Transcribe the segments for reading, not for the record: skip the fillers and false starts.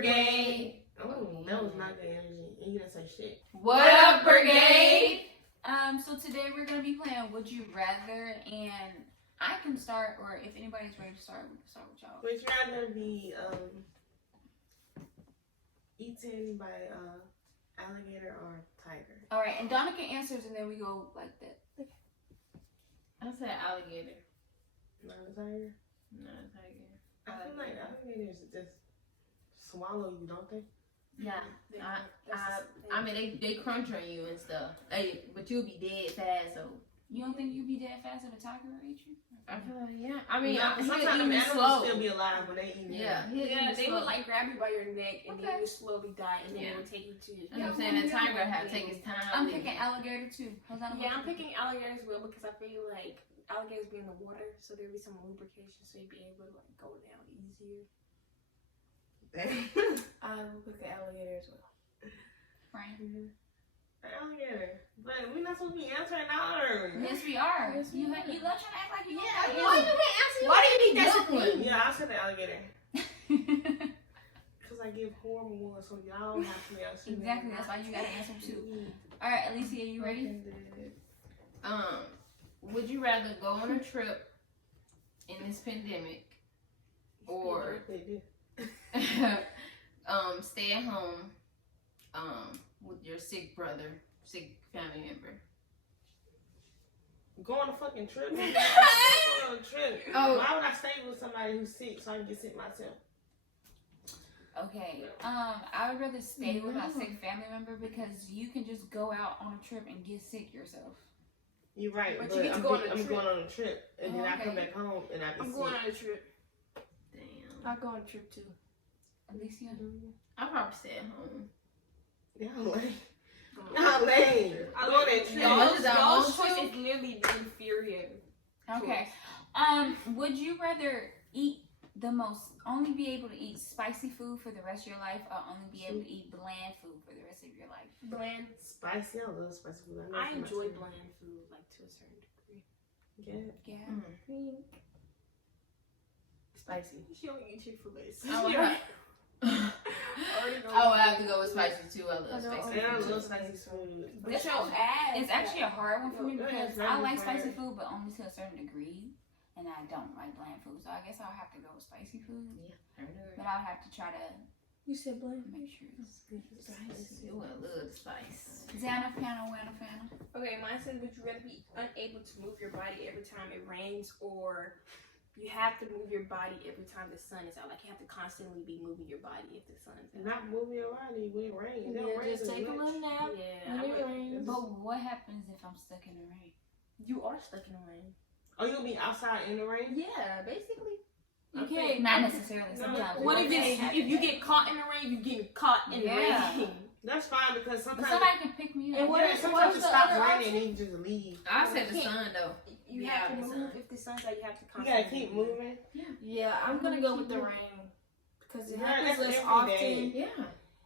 brigade? Oh, that was not good energy. And you didn't say shit. What up, brigade? So today we're gonna be playing Would You Rather, and I can start, or if anybody's ready to start, we can start with y'all. Would you rather be eaten by alligator or tiger? All right, and Donna can answers, and then we go like that. I said alligator. Not a tiger? Not a tiger. I feel like alligators just swallow you, don't they? Yeah. I mean, they crunch on you and stuff. But you'll be dead fast, so. You don't think you'd be dead fast if a tiger ate you? I feel like, yeah. I mean, sometimes the animals still be alive when they eat. Yeah, they would like grab you by your neck and then you would slowly die, and then they would take you to. That's what I'm saying. That tiger have to take his time. I'm picking alligator too. Yeah, I'm picking alligator as well because I feel like alligators be in the water, so there'd be some lubrication, so you'd be able to like go down easier. I will pick the alligator as well. Frank. Alligator. But we're not supposed to be answering now. Yes, we are. Yes, you love trying to act like you Why you can't answer? Why do you think that's a thing? Yeah, I said the alligator. Because I give horrible ones, so y'all have to answer. Exactly, that's why you gotta answer too. Alright, Alicia, you ready? Would you rather go on a trip in this pandemic or stay at home with your sick family member? Go on a fucking trip. Go on a trip. Oh. Why would I stay with somebody who's sick so I can get sick myself? Okay. I would rather stay with my sick family member because you can just go out on a trip and get sick yourself. You're right, but you get to I'm go on a going trip. on a trip and then I come back home and I be I'm sick. going on a trip. Damn. I'll go on a trip too. Alicia? I'll probably stay at home. Y'all lame. Y'all lame. I go on that trip. Y'all's choice is literally inferior. Okay. Would you rather only be able to eat spicy food for the rest of your life, or only be able to eat bland food for the rest of your life? Bland. Spicy. I love spicy food. I enjoy bland food, like to a certain degree. Yeah. Spicy. She only eat Chick-fil-A. I would have to go with spicy too. I love spicy I food. love spicy food. But your ass. It's actually a hard one for me because it's I like very spicy food, but only to a certain degree, and I don't like bland food. So I guess I'll have to go with spicy food. Yeah, but I'll have to try to. You said bland. Make sure it's spicy. Ooh, I love the spice. Xana Fana, Wana Fana. Okay, mine says, would you rather be unable to move your body every time it rains, or you have to move your body every time the sun is out? Like, you have to constantly be moving your body if the sun is out. Not moving your body when it rains. It don't Yeah, rain just as take a much. little nap Yeah, when it rains. But what happens if I'm stuck in the rain? You are stuck in the rain. Oh, you'll be outside in the rain? Yeah, basically. You Okay. can't. Not necessarily. Sometimes. What if you get caught in the rain? You get caught in the rain. That's fine because But sometimes. somebody can pick me up. And what if- sometimes it the stops other raining option? and you just leave. I said the sun though. You Yeah, have to the move sun. if the sun's out. You have to You constantly. gotta keep moving. Yeah, I'm gonna go with the rain because it Yeah, happens that's less every often. day. Yeah.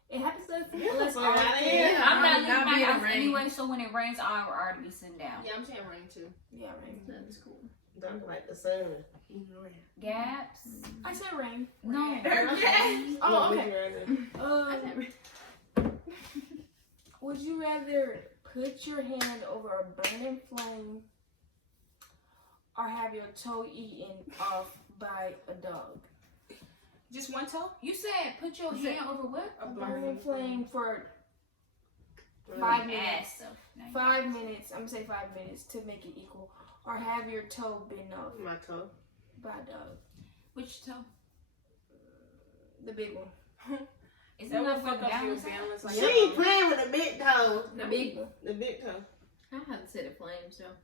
It happens less fuck often. outta here. I'm not Not leaving my be in house rain. anyway, so when it rains, I'll already be sitting down. Yeah, I'm saying rain too. Yeah, rain. That's cool. Don't like the sun. Gaps? I said rain. No. Yes. Oh, Would okay. you rather- Would you rather put your hand over a burning flame or have your toe eaten off by a dog? Just one toe? You said put your hand over what? A burning flame for Mm. 5 minutes. Ass. 5 minutes. I'm gonna say 5 minutes to make it equal. Or have your toe bitten off My toe. by a dog. Which toe? The big one. Is That it would not fuck fucking up down your the side? balance. Like, She ain't playing with the big toe. the big one. The big toe. I haven't said the flames though.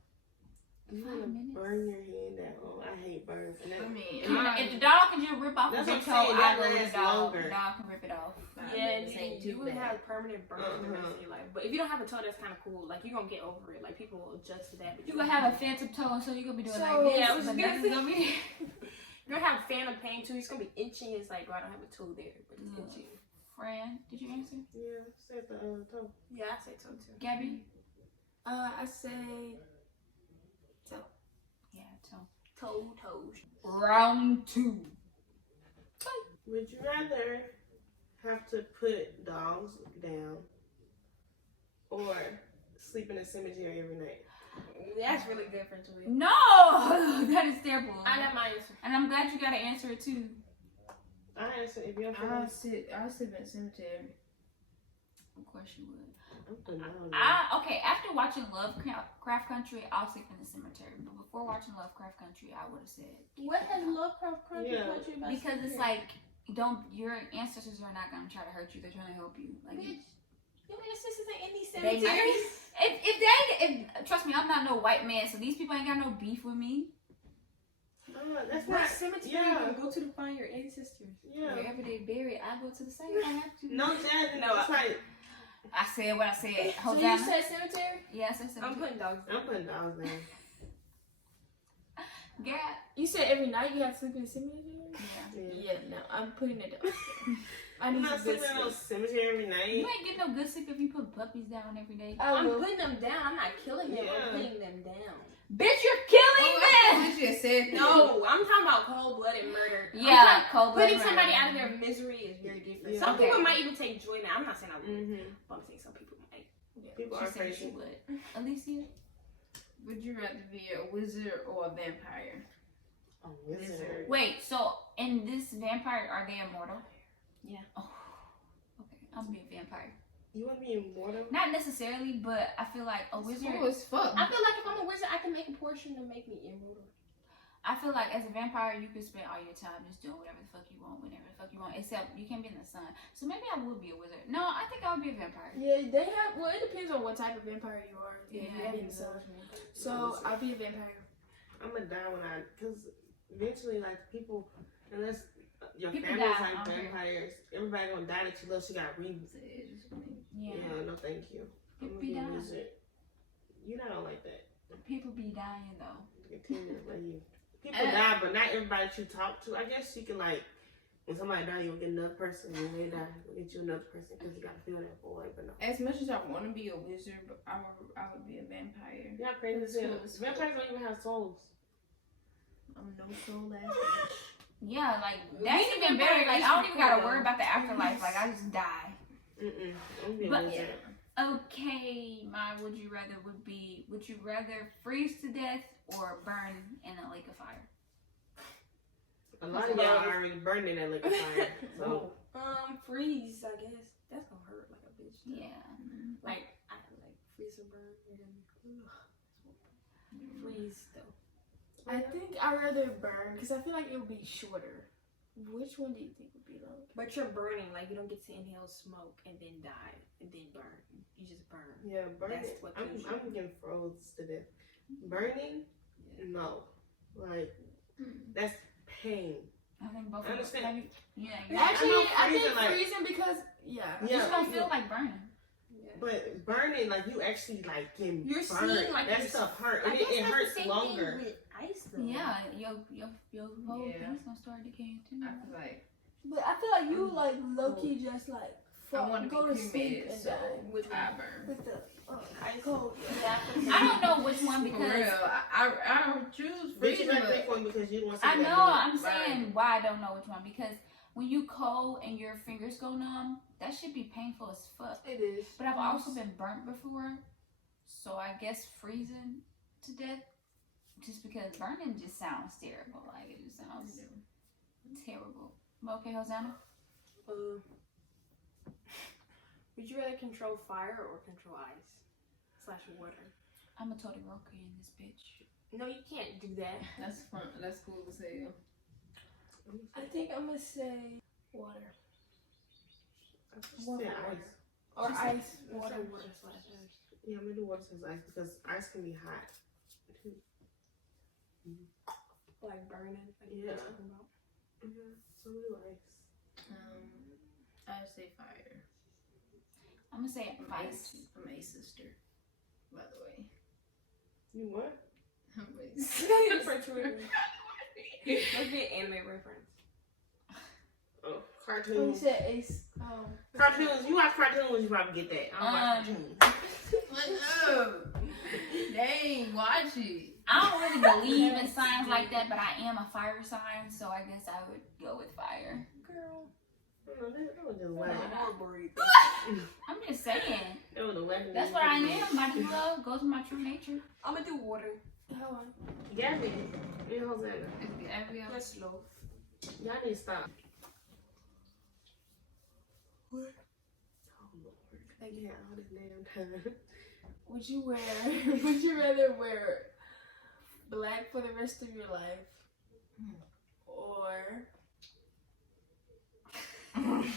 You 5 wanna minutes? burn your hand out. Oh, I hate burns. And that, I mean, If the dog can just rip off That's your what toe, I'm saying, I that go with the lasts dog. longer. The dog can rip it off. Yeah, and this ain't you too would bad. have permanent burns for the rest of your life. But if you don't have a toe, that's kind of cool. Like, you're going to get over it. Like, people will adjust to that. But You gonna have a phantom toe, so you gonna be doing So, like this. yeah, I was but gonna nothing's say- gonna be. You're going to have phantom pain, too. It's going to be itching. It's like, bro, I don't have a toe there. But it's itching. Fran, did you answer? yeah, said the toe. Yeah, I say toe, too. Gabby? I say toe. Yeah, toe. Toes. Round 2. Would you rather have to put dogs down or sleep in a cemetery every night? That's really different to me. No, that is terrible. I got my answer. And I'm glad you got to answer it too. I answer if you're I'll sit in a cemetery. Of course you would. Okay, after watching Lovecraft Country, I'll sleep in the cemetery. But before watching Lovecraft Country, I would have said. What has Lovecraft Country about? Because it's like, your ancestors are not gonna try to hurt you. They're trying to help you. Like, Bitch, your ancestors ain't in these they cemeteries. if trust me, I'm not no white man, so these people ain't got no beef with me. That's What not cemetery? Yeah. Go to find your ancestors. Yeah. Wherever they buried, I go to the same. I have to. No, Jazz. No, it's like I said what I said. So you said cemetery? Yes, I said I'm putting dogs down. I'm putting dogs down. Yeah. You said every night you have to sleep in the cemetery? Yeah. Yeah, no, I'm putting it down. I I'm need not some good sleeping in no sleep. cemetery every You night. ain't getting no good sleep if you put puppies down every day. I'm putting them down. I'm not killing them. Yeah. I'm putting them down. Bitch, you're killing them! You just said No, I'm talking about cold-blooded murder. Yeah, cold-blooded Putting somebody murder. out of their misery is very different. Yeah. Some Okay. people might even take joy in that. I'm not saying I would, Mm-hmm. but I'm saying some people might. People She are said she crazy. would. Alicia? Would you rather be a wizard or a vampire? Oh, wizard. Wait, so in this vampire, are they immortal? Yeah. Oh, okay. I'm gonna be a vampire. You want to be immortal? Not necessarily, but I feel like a wizard. Cool as fuck. I feel like if I'm a wizard, I can make a portion to make me immortal. I feel like as a vampire, you can spend all your time just doing whatever the fuck you want, whenever the fuck you want, except you can't be in the sun. So maybe I would be a wizard. No, I think I would be a vampire. Yeah, they have. Well, it depends on what type of vampire you are. Yeah, So I'll be a vampire. I'm gonna die because eventually, like people, unless your People family's die, like okay. vampires, everybody gonna die that you love. She got reasons. Yeah. Yeah, no, thank you. I'm People be gonna be a dying. wizard. You don't like that. People be dying though. Continue, like you. People die, but not everybody that you talk to. I guess you can like. When somebody die, you'll get another person. When they die, you'll get you another person because you gotta feel that boy. But no. As much as I want to be a wizard, but I would be a vampire. Y'all crazy as hell. Vampires don't even have souls. I'm no soul ass bitch. Yeah, like that's even better. Like I don't even gotta worry about the afterlife. Like I just die. I'm gonna be a But- wizard. Okay, my would you rather would you rather freeze to death or burn in a lake of fire? A lot of y'all are already burned in that liquid fire. So Freeze. I guess that's gonna hurt like a bitch. Yeah. Like I like freeze or burn. Freeze though. I think I'd rather burn because I feel like it would be shorter. Which one do you think would be longer? But you're burning, like you don't get to inhale smoke and then die and then burn. You just burn. yeah, burning. That's what kills you. I'm getting froze to death. Burning, no, like that's pain. I think both I understand. of them. Yeah. Actually, I freezing, think like- freezing because You Yeah, just don't feel like burning. but burning, like you actually like getting You're burned. seeing, like, that this- stuff hurt, I and guess it that's hurts the same longer. thing with ice though. Yeah, your whole Yeah. thing's gonna start decaying too. I feel like But I feel like you like low key just like I want to go be to sleep cremated, and so die I burn. with the ice cold. I don't know which one For because real, I choose But you freezing. got to but- pick one because you want to. I know I'm Right. saying why I don't know which one because when you cold and your fingers go numb, that should be painful as fuck. It is. But I've also been burnt before, so I guess freezing to death, just because burning just sounds terrible. Like it just sounds terrible. Okay, Hosanna. Would you rather control fire or control ice / water? I'm a Todoroki in this bitch. No, you can't do that. That's fun. That's cool as hell. I think I'm gonna say water Yeah, ice. or She ice. said Water. water Yeah, I'm gonna do water since ice because ice can be hot. Like burning. Like Yeah. you were talking about. So I'm gonna do ice. I say fire. I'm gonna say ice. I'm a sister, by the way. You what? I'm a sister. French movie. Let's be an anime reference. Oh, Oh, you cartoons. said ace. Cartoons. You watch cartoons, you probably get that. I don't watch cartoons. What up? Dang, watch it. I don't really believe in signs like that, but I am a fire sign, so I guess I would go with fire. Girl. That was just whack. I'm just saying. That was a whack. That's what I am. Might as well go to my true nature. I'm gonna do water. Hold on. Gabby, and Hosanna. That's slow. Y'all need to stop. What? Oh Lord. Again, all this damn time. Would you rather wear black for the rest of your life or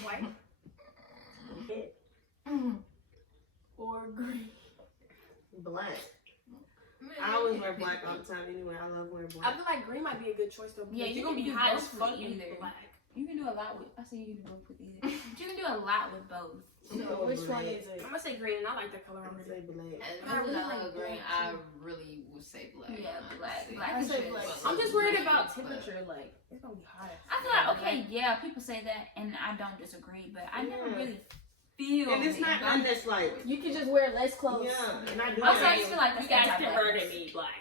white or green? Black. I always wear black all the time anyway. I love wearing black. I feel like green might be a good choice though. Yeah, You're you gonna can be do hot both as fuck with in either. black. You can do a lot with. I say you can do both with either. But you can do a lot with both. So which one is it? I'm gonna say green, and I like the color I'm on gonna it. say black. As much as I love green, I really would say black. Yeah, black. honestly. Black I is say just- black. Well, I'm just worried green, about but- temperature. Like it's gonna be hot. I feel like okay, yeah, people say that, and I don't disagree, but I never Yeah. really feel. And it's it. not one that's like, You can just wear less clothes. yeah, and I do Also, I that. just feel like that's You guys anti-black. can murder me, black.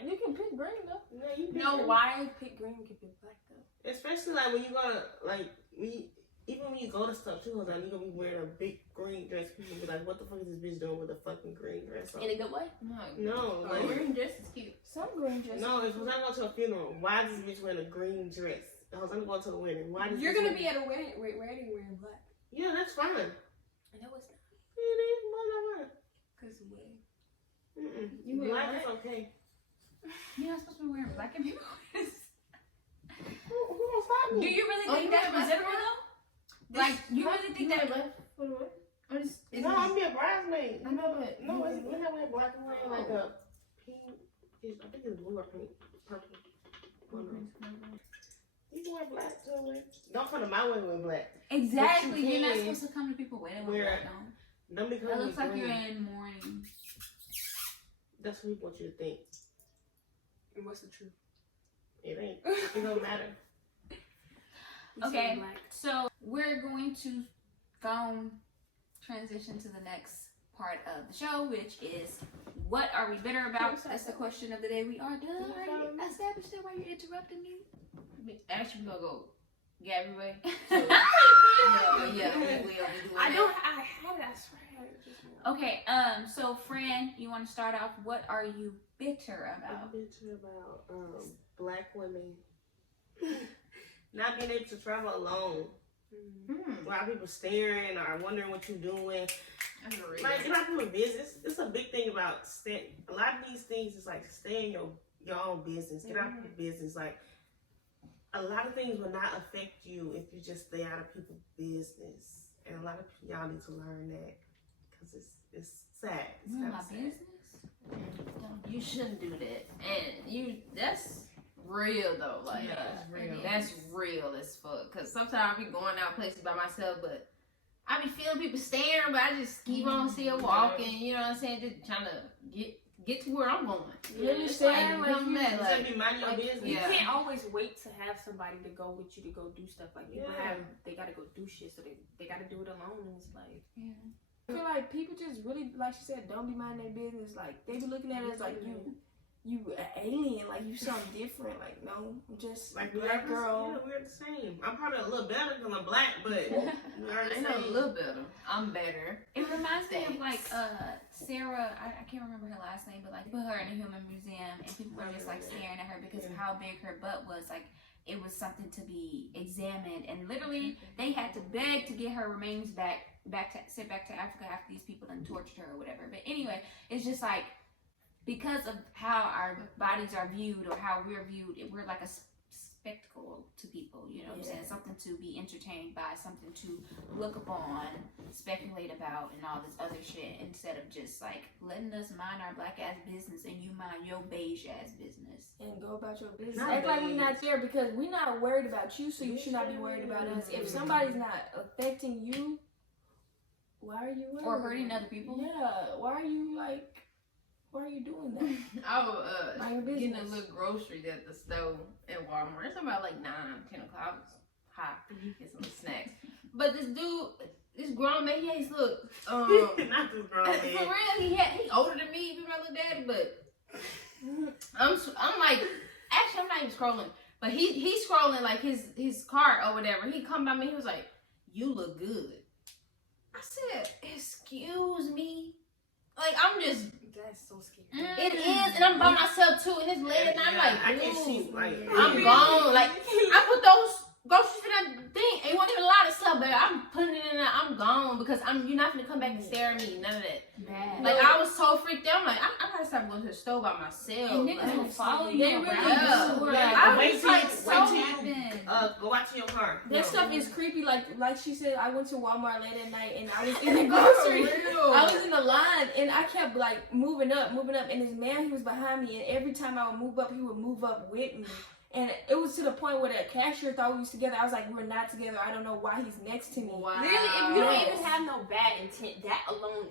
You can pick green though. Yeah, you No, do. why pick green? You can pick black though. Especially like when you go to like even when you go to stuff too, Hosanna, you gonna be wearing a big green dress. People be like, "What the fuck is this bitch doing with a fucking green dress on?" In a good way. No, like green dress is cute. Some green dresses. no. If Hosanna go to a funeral, why is this bitch wearing a green dress? Hosanna going to a wedding. Why does You're this gonna bitch- be at a wedding wearing black. Yeah, that's fine. No, it's not. It is. Why not? Cause wedding. You wear black black? is okay. You're not supposed to be wearing black and people. Who gonna stop Do me? you really Oh, think you that's wear black presentable for though? Like, you really think that? For the what? Or just, No, I'm be a bridesmaid. I know, but No, we're not wearing black. We're wearing like a pink. I think it's blue or pink, purple. One of those. You can wear black too. Don't come to my wedding with black. Exactly. But you You're not can supposed to come to people wedding with wear- black on. Don't be That coming looks with like you're green. in mourning. That's what people want you to think. And what's the truth? It ain't. It don't matter. Okay, so we're going to go transition to the next part of the show, which is what are we bitter about? That's the question of the day. We are done. Already established that. Why you interrupting me? actually we're gonna go Gabby way. Yeah, we will be doing I that. don't. I had it. I swear I had it just now. Okay, so Fran, you want to start off? What are you bitter I'm about? bitter about black women not being able to travel alone. A lot of people staring or wondering what you're doing. Like, get out from a business. It's a big thing about a lot of these things is like stay in your own business. Get out of the business. Like, a lot of things will not affect you if you just stay out of people's business. And a lot of y'all need to learn that because it's sad. It's You in my kinda sad. business? You shouldn't do that. And that's real though. Like Yeah, it's real. that's real as fuck. Cause sometimes I be going out places by myself, but I be feeling people staring, but I just keep on still walking. You know what I'm saying? Just trying to get to where I'm going. You understand? Like, come back, You like, just be minding your Like, business. you Yeah. can't always wait to have somebody to go with you to go do stuff. Like people Yeah. they gotta go do shit, so they gotta do it alone. And it's like Yeah. I feel like people just really, like she said, don't be minding their business. Like they be looking at us like you an alien, like you something different. Like no, I'm just Like black girl. Yeah, we're the same. I'm probably a little better because I'm black, but we are the I know a same. little better. I'm better. It reminds me of like Thanks. Sarah, I can't remember her last name, but like put her in a human museum and people were just like staring at her because of how big her butt was. Like it was something to be examined, and literally they had to beg to get her remains sent back to Africa after these people done tortured her or whatever. But anyway, it's just like because of how our bodies are viewed or how we're viewed, we're like a spectacle to people, you know what I'm saying? Something to be entertained by, something to look upon, speculate about, and all this other shit, instead of just like letting us mind our black ass business and you mind your beige ass business. And go about your business. Not Act like we're beige. not there because we're not worried about you, so you should not be worried about us. If somebody's not affecting you, why are you worried? Or hurting other people. Yeah, why are you doing that? I was Mind your getting a business. little groceries at the store at Walmart. It's about like 9, 10 o'clock. I was hot. Get some snacks. But this grown man, he has look. Not this grown For man. real, he older than me, even my little daddy. But I'm like, actually, I'm not even scrolling. But he's scrolling like his cart or whatever. He come by me, he was like, you look good. I said, excuse me? Like, I'm just... That's so scary. It is, and I'm by myself too, and it's late at night. I'm like, I can see, like, I'm gone. Like, I put those groceries in that thing, and it wasn't even a lot of stuff, but I'm putting it in there. I'm gone because you're not gonna come back and stare at me. None of that. Bad. Like, I was so freaked out. I'm like, I gotta stop going to the store by myself. And niggas will follow you. They around. really Yeah. do. Yeah. Like, I wait was till like, you, so wait till you happened. go out to your car. that stuff is creepy. Like she said, I went to Walmart late at night and I was in the grocery. I was in the line and I kept like moving up, and this man, he was behind me, and every time I would move up, he would move up with me. And it was to the point where that cashier thought we was together. I was like, we're not together. I don't know why he's next to me. Wow. Literally, if you don't even have no bad intent, that alone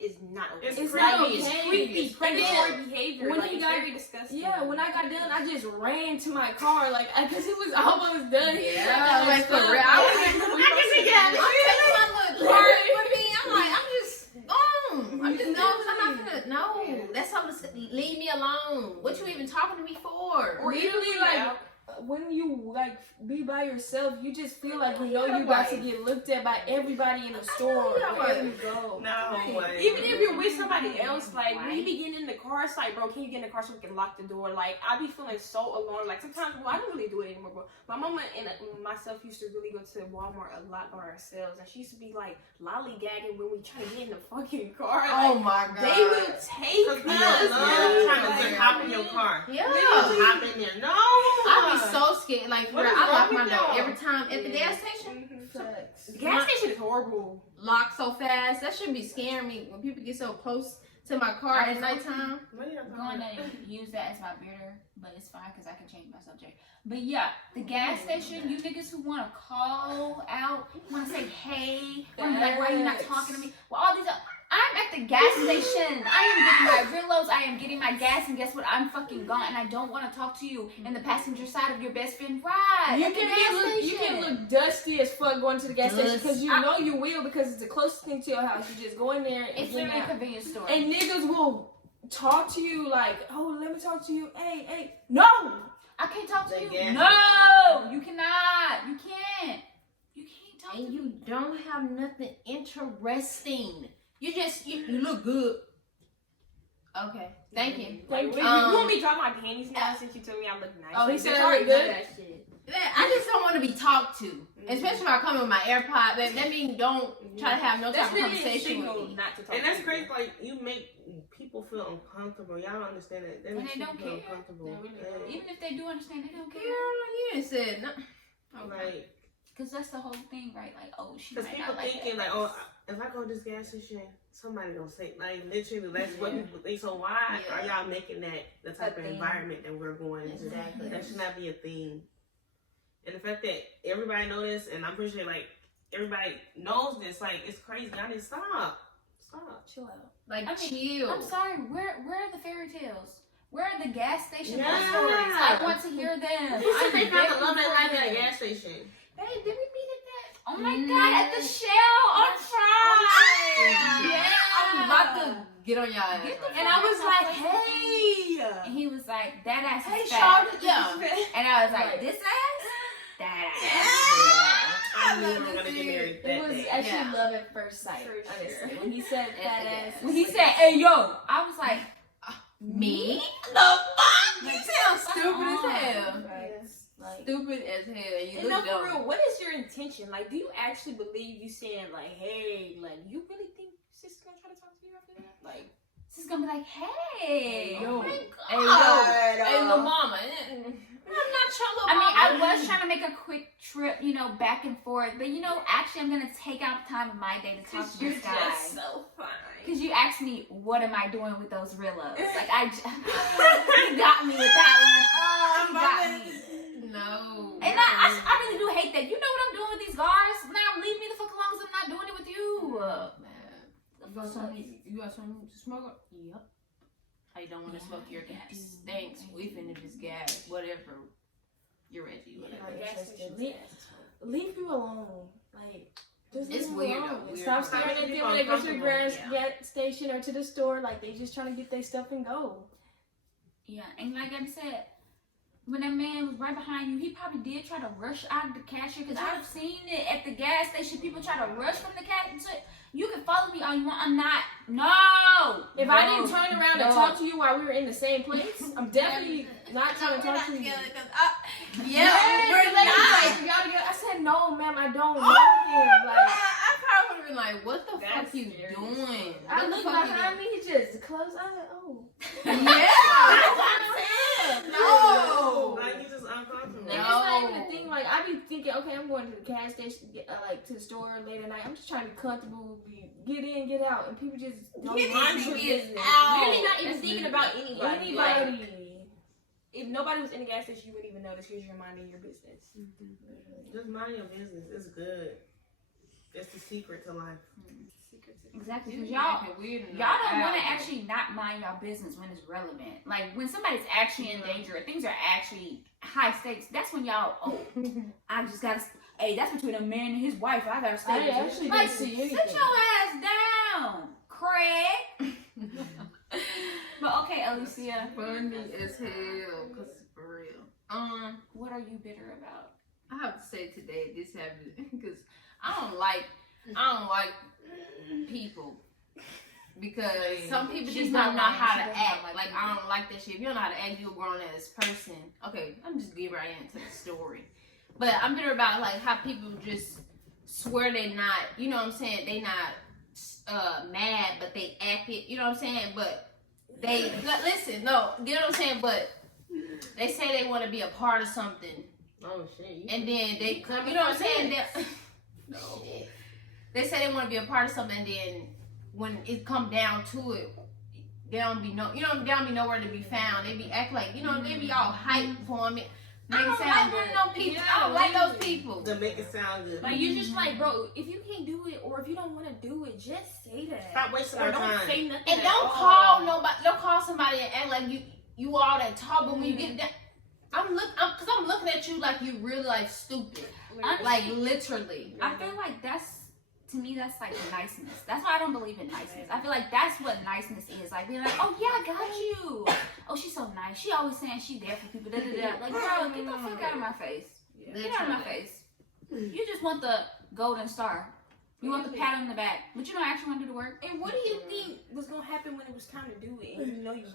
is not okay. It's It's creepy. not It's okay. creepy, predatory And behavior. when Like, he it's got- very disgusting. Yeah, when I got done, I just ran to my car, like, because it was almost done. Yeah, like, for real. I I can see that. I'm taking my little card with me. I'm like, I'm just gone. I'm just gone. I'm not gonna. No, that's something. Leave me alone. What you even talking to me for? Or literally, like, when you like be by yourself, you just feel like you about to get looked at by everybody in the store. Wherever you go. No way. Even if you're with somebody else, like when you be getting in the car, it's like, bro, can you get in the car so we can lock the door? Like, I be feeling so alone. Like sometimes, well, I don't really do it anymore, bro. My mama and myself used to really go to Walmart a lot by ourselves, and she used to be like lollygagging when we try to get in the fucking car. Oh Like, my god. they will take Because us. people love trying to Like, just hop in your car. Yeah. Hop in there. No. I be so scared. Like, What bro, is I wrong lock my with door y'all? every time at the gas station. The gas station is horrible. Lock so fast. That shouldn't be scaring me when people get so close to my car at nighttime. Going to use that as my beater, but it's fine because I can change my subject. But yeah, the gas station, you niggas who want to call out, want to say hey, want to be like, why you not talking to me? Well, all these, I'm at the gas station. I am getting my reloads. I am getting my gas, and guess what? I'm fucking gone, and I don't want to talk to you in the passenger side of your best friend ride. You at the gas you station. can look dusty as fuck going to the gas station because you I- know you will because it's the closest thing to your house. You just go in there and It's get literally a out. convenience store. And niggas will talk to you like, oh, let me talk to you. Hey, no. I can't talk to The you. gas No, you cannot. You can't. You can't talk And to you me. don't have nothing interesting. You just, you look good. Okay, thank you. Thank You you. want me to drop my panties now since you told me I look nice? Oh, he Like, said bitch, I look already good? done that shit. I just don't want to be talked to. Especially when I come with my AirPod. That means don't try to have no That's type of really a conversation signal with me. not to talk And that's to crazy. people. Like you make people feel uncomfortable. Y'all don't understand that. That And makes they people don't feel care. uncomfortable. They really don't. Even if they do understand, they don't care. Girl, you didn't say no. Like, Because that's the whole thing, right? Like, oh, she because might people not like thinking that. like, oh, if I go to this gas station, somebody gonna say like literally that's what people think. So why are y'all making that the type of thing. environment that we're going into? Exactly. That should not be a thing. And the fact that everybody knows this, and I'm pretty sure like everybody knows this, like it's crazy. I need to stop. Chill out. Like, I mean, chill. I'm sorry, where are the fairy tales? Where are the gas station Yeah. stories? I want to hear them. You said I'm they found the begging love and for life at a them. gas station. Hey, did we meet at that? Oh my Mm. god, at the Shell on Friday. Yeah. I'm about to get on y'all ass. Get the right And now. I was like, hey. And he was like, that ass Hey, is fat. Charlotte. Yeah. And I was like, Right. this ass? That ass. I knew we were gonna get married It that was day. actually Yeah. love at first sight. For Honestly, sure. when he said that ass. When he said, hey, yo, I was like, Me? The fuck? You sound stupid as hell. Right. Like, Stupid as hell. And you And look no, for dumb. real, what is your intention? Like, do you actually believe you saying like, hey, like, you really think sister's gonna try to talk to you after that? Like, she's gonna be like, hey. Yo. Oh my Hey, God. yo. Hey, little mama. I'm not your little I mean, mama. I was trying to make a quick trip, you know, back and forth. But, you know, actually, I'm going to take out the time of my day to talk to you're this guy. just so fine. Because you asked me, what am I doing with those Rillos? Like, he got me with that one. He got me. No. And I really do hate that. You know what I'm doing with these guards? Now, leave me the fuck alone because I'm not doing it with you. Man. You got something to smoke? Yep. I don't want to smoke your gas. Thanks. We finished this gas. Whatever. You're ready. Whatever. leave people alone. Like, just It's leave them weird, alone. though. Weird. Stop staring at them when they go to the Uncomfortable, gas station or to the store. Like, they just trying to get their stuff and go. Yeah, and like I said, when that man was right behind you, he probably did try to rush out of the cashier, because I've seen it at the gas station. People try to rush from the cashier. You can follow me all you want. I'm not. No. If I didn't turn around and talk to you while we were in the same place, I'm definitely not trying to talk to you. We're Like, not. I said, no, ma'am, I don't know him. I Like, probably would have been like, what the That's fuck you scary. doing? I What the looked fuck you behind me, he just closed. I was like, oh. doing? Yeah. That's what I'm saying. No. Like, you just uncomfortable. No. And it's not even a thing. Like, I be thinking, okay, I'm going to the gas station, like to the store late at night. I'm just trying to be comfortable, get in, get out, and people just don't Get mind in, your get business. out. Literally not even That's thinking good. about anybody. Like, Anybody. if nobody was in the gas station, you wouldn't even notice because you're minding your business. Just mind your business. It's good. It's the secret to life. Exactly. You Because y'all acting weird in the don't want to hour. actually not mind y'all business when it's relevant. Like when somebody's actually in danger, or things are actually high stakes. That's when y'all. Oh, I just gotta. Hey, that's between a man and his wife. I gotta stay. I with you. actually Like, didn't see sit anything. your ass down, Craig. But okay, Alicia, Funny as hell, cause for real. what are you bitter about? I have to say today this happened because I don't like people because some people She's just not don't know lying. how She to does not act. like Like people. I don't like that shit. If you don't know how to act, you're a grown ass person. Okay, I'm just getting right into the story. But I'm bitter about like how people just swear they're not. You know what I'm saying? They not mad, but they act it. You know what I'm saying? But they listen. No, you know what I'm saying? But they say they want to be a part of something. Oh, shit. And then they, you know what I'm saying? No. They say they want to be a part of something, and then when it come down to it, they don't be no, you know, they don't be nowhere to be found. They be act like, you know, they be all hype for me. I don't like one of those people. I don't like those people. To make it sound good. Like, you just like, bro, if you can't do it or if you don't want to do it, just say that. Stop wasting Or our don't time. say nothing. And at don't all. call nobody. Don't call somebody and act like you all that talk. But when you get down, I'm looking at you like you really like stupid. Like literally. I feel like to me, that's like niceness. That's why I don't believe in niceness. I feel like that's what niceness is. Like being like, oh yeah, I got you. Oh, she's so nice. She always saying she there for people. Da, da, da. Like, girl, get the fuck out of my face. Get out of my face. You just want the golden star. You want the pat on the back, but you don't actually want to do the work. And what do you think was gonna happen when it was time to do it? And you know you didn't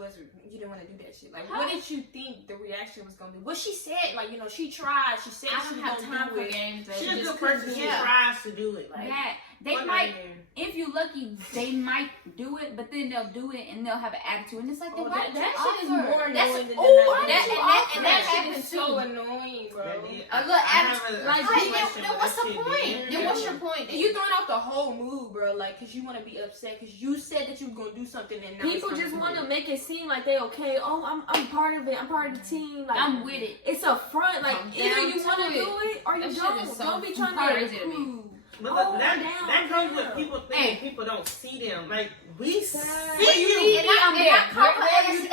want to do that shit. Like, what did you think the reaction was gonna be? What she said, like, you know, she tried. She said I she don't was have gonna time do for it. games. She's a Just good person. She tries to do it. Like, That they fuck might, out of here. if you lucky, they might do it, but then they'll do it and they'll have an attitude, and it's like, then why did you that shit is offer? more That's annoying than oh, that. and that shit happens is so too. annoying, bro. That did. Look, I have a like, question, then but what's that the shit point? did. Then what's your point? And you throwing off the whole mood, bro. Like, cause you want to be upset, cause you said that you were gonna do something, and now People just want to make it seem like they okay. Oh, I'm part of it. I'm part of the team. Like, I'm with it. It's a front. Like I'm either down you to want to it. do it or you That shit don't. is so Don't be trying crazy to to me. prove. But Oh, that down, comes with down. people thinking people don't see them. Like, we see Where you you. need me, I'm there. Wherever you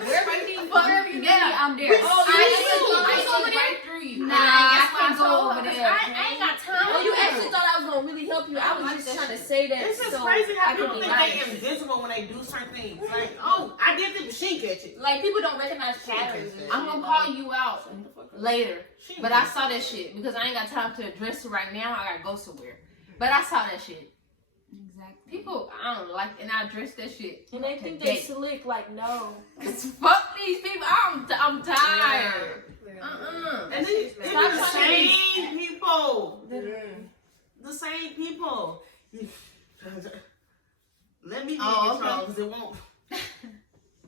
Wherever you need me, I'm there. I see right through you. Nah, I can't go over her, 'cause there. I ain't got time. Oh, you actually thought I was gonna really help you. I was just trying to say that. It's just so crazy how I could people be think nice. they invisible when they do certain things. Like, oh, I did this, she catch it. Like, people don't recognize patterns. and I'm shit, gonna like, call you out shut the fuck up. later. She But I saw that shit because I ain't got time to address it right now. I gotta go somewhere. But I saw that shit. Exactly. People, I don't like, and I addressed that shit. And they think today. they slick. Like, no. Cause fuck these people. I'm tired. And then it's Stop the trying to same people. Mm. The same people. Let me be Oh, in control okay. because it won't.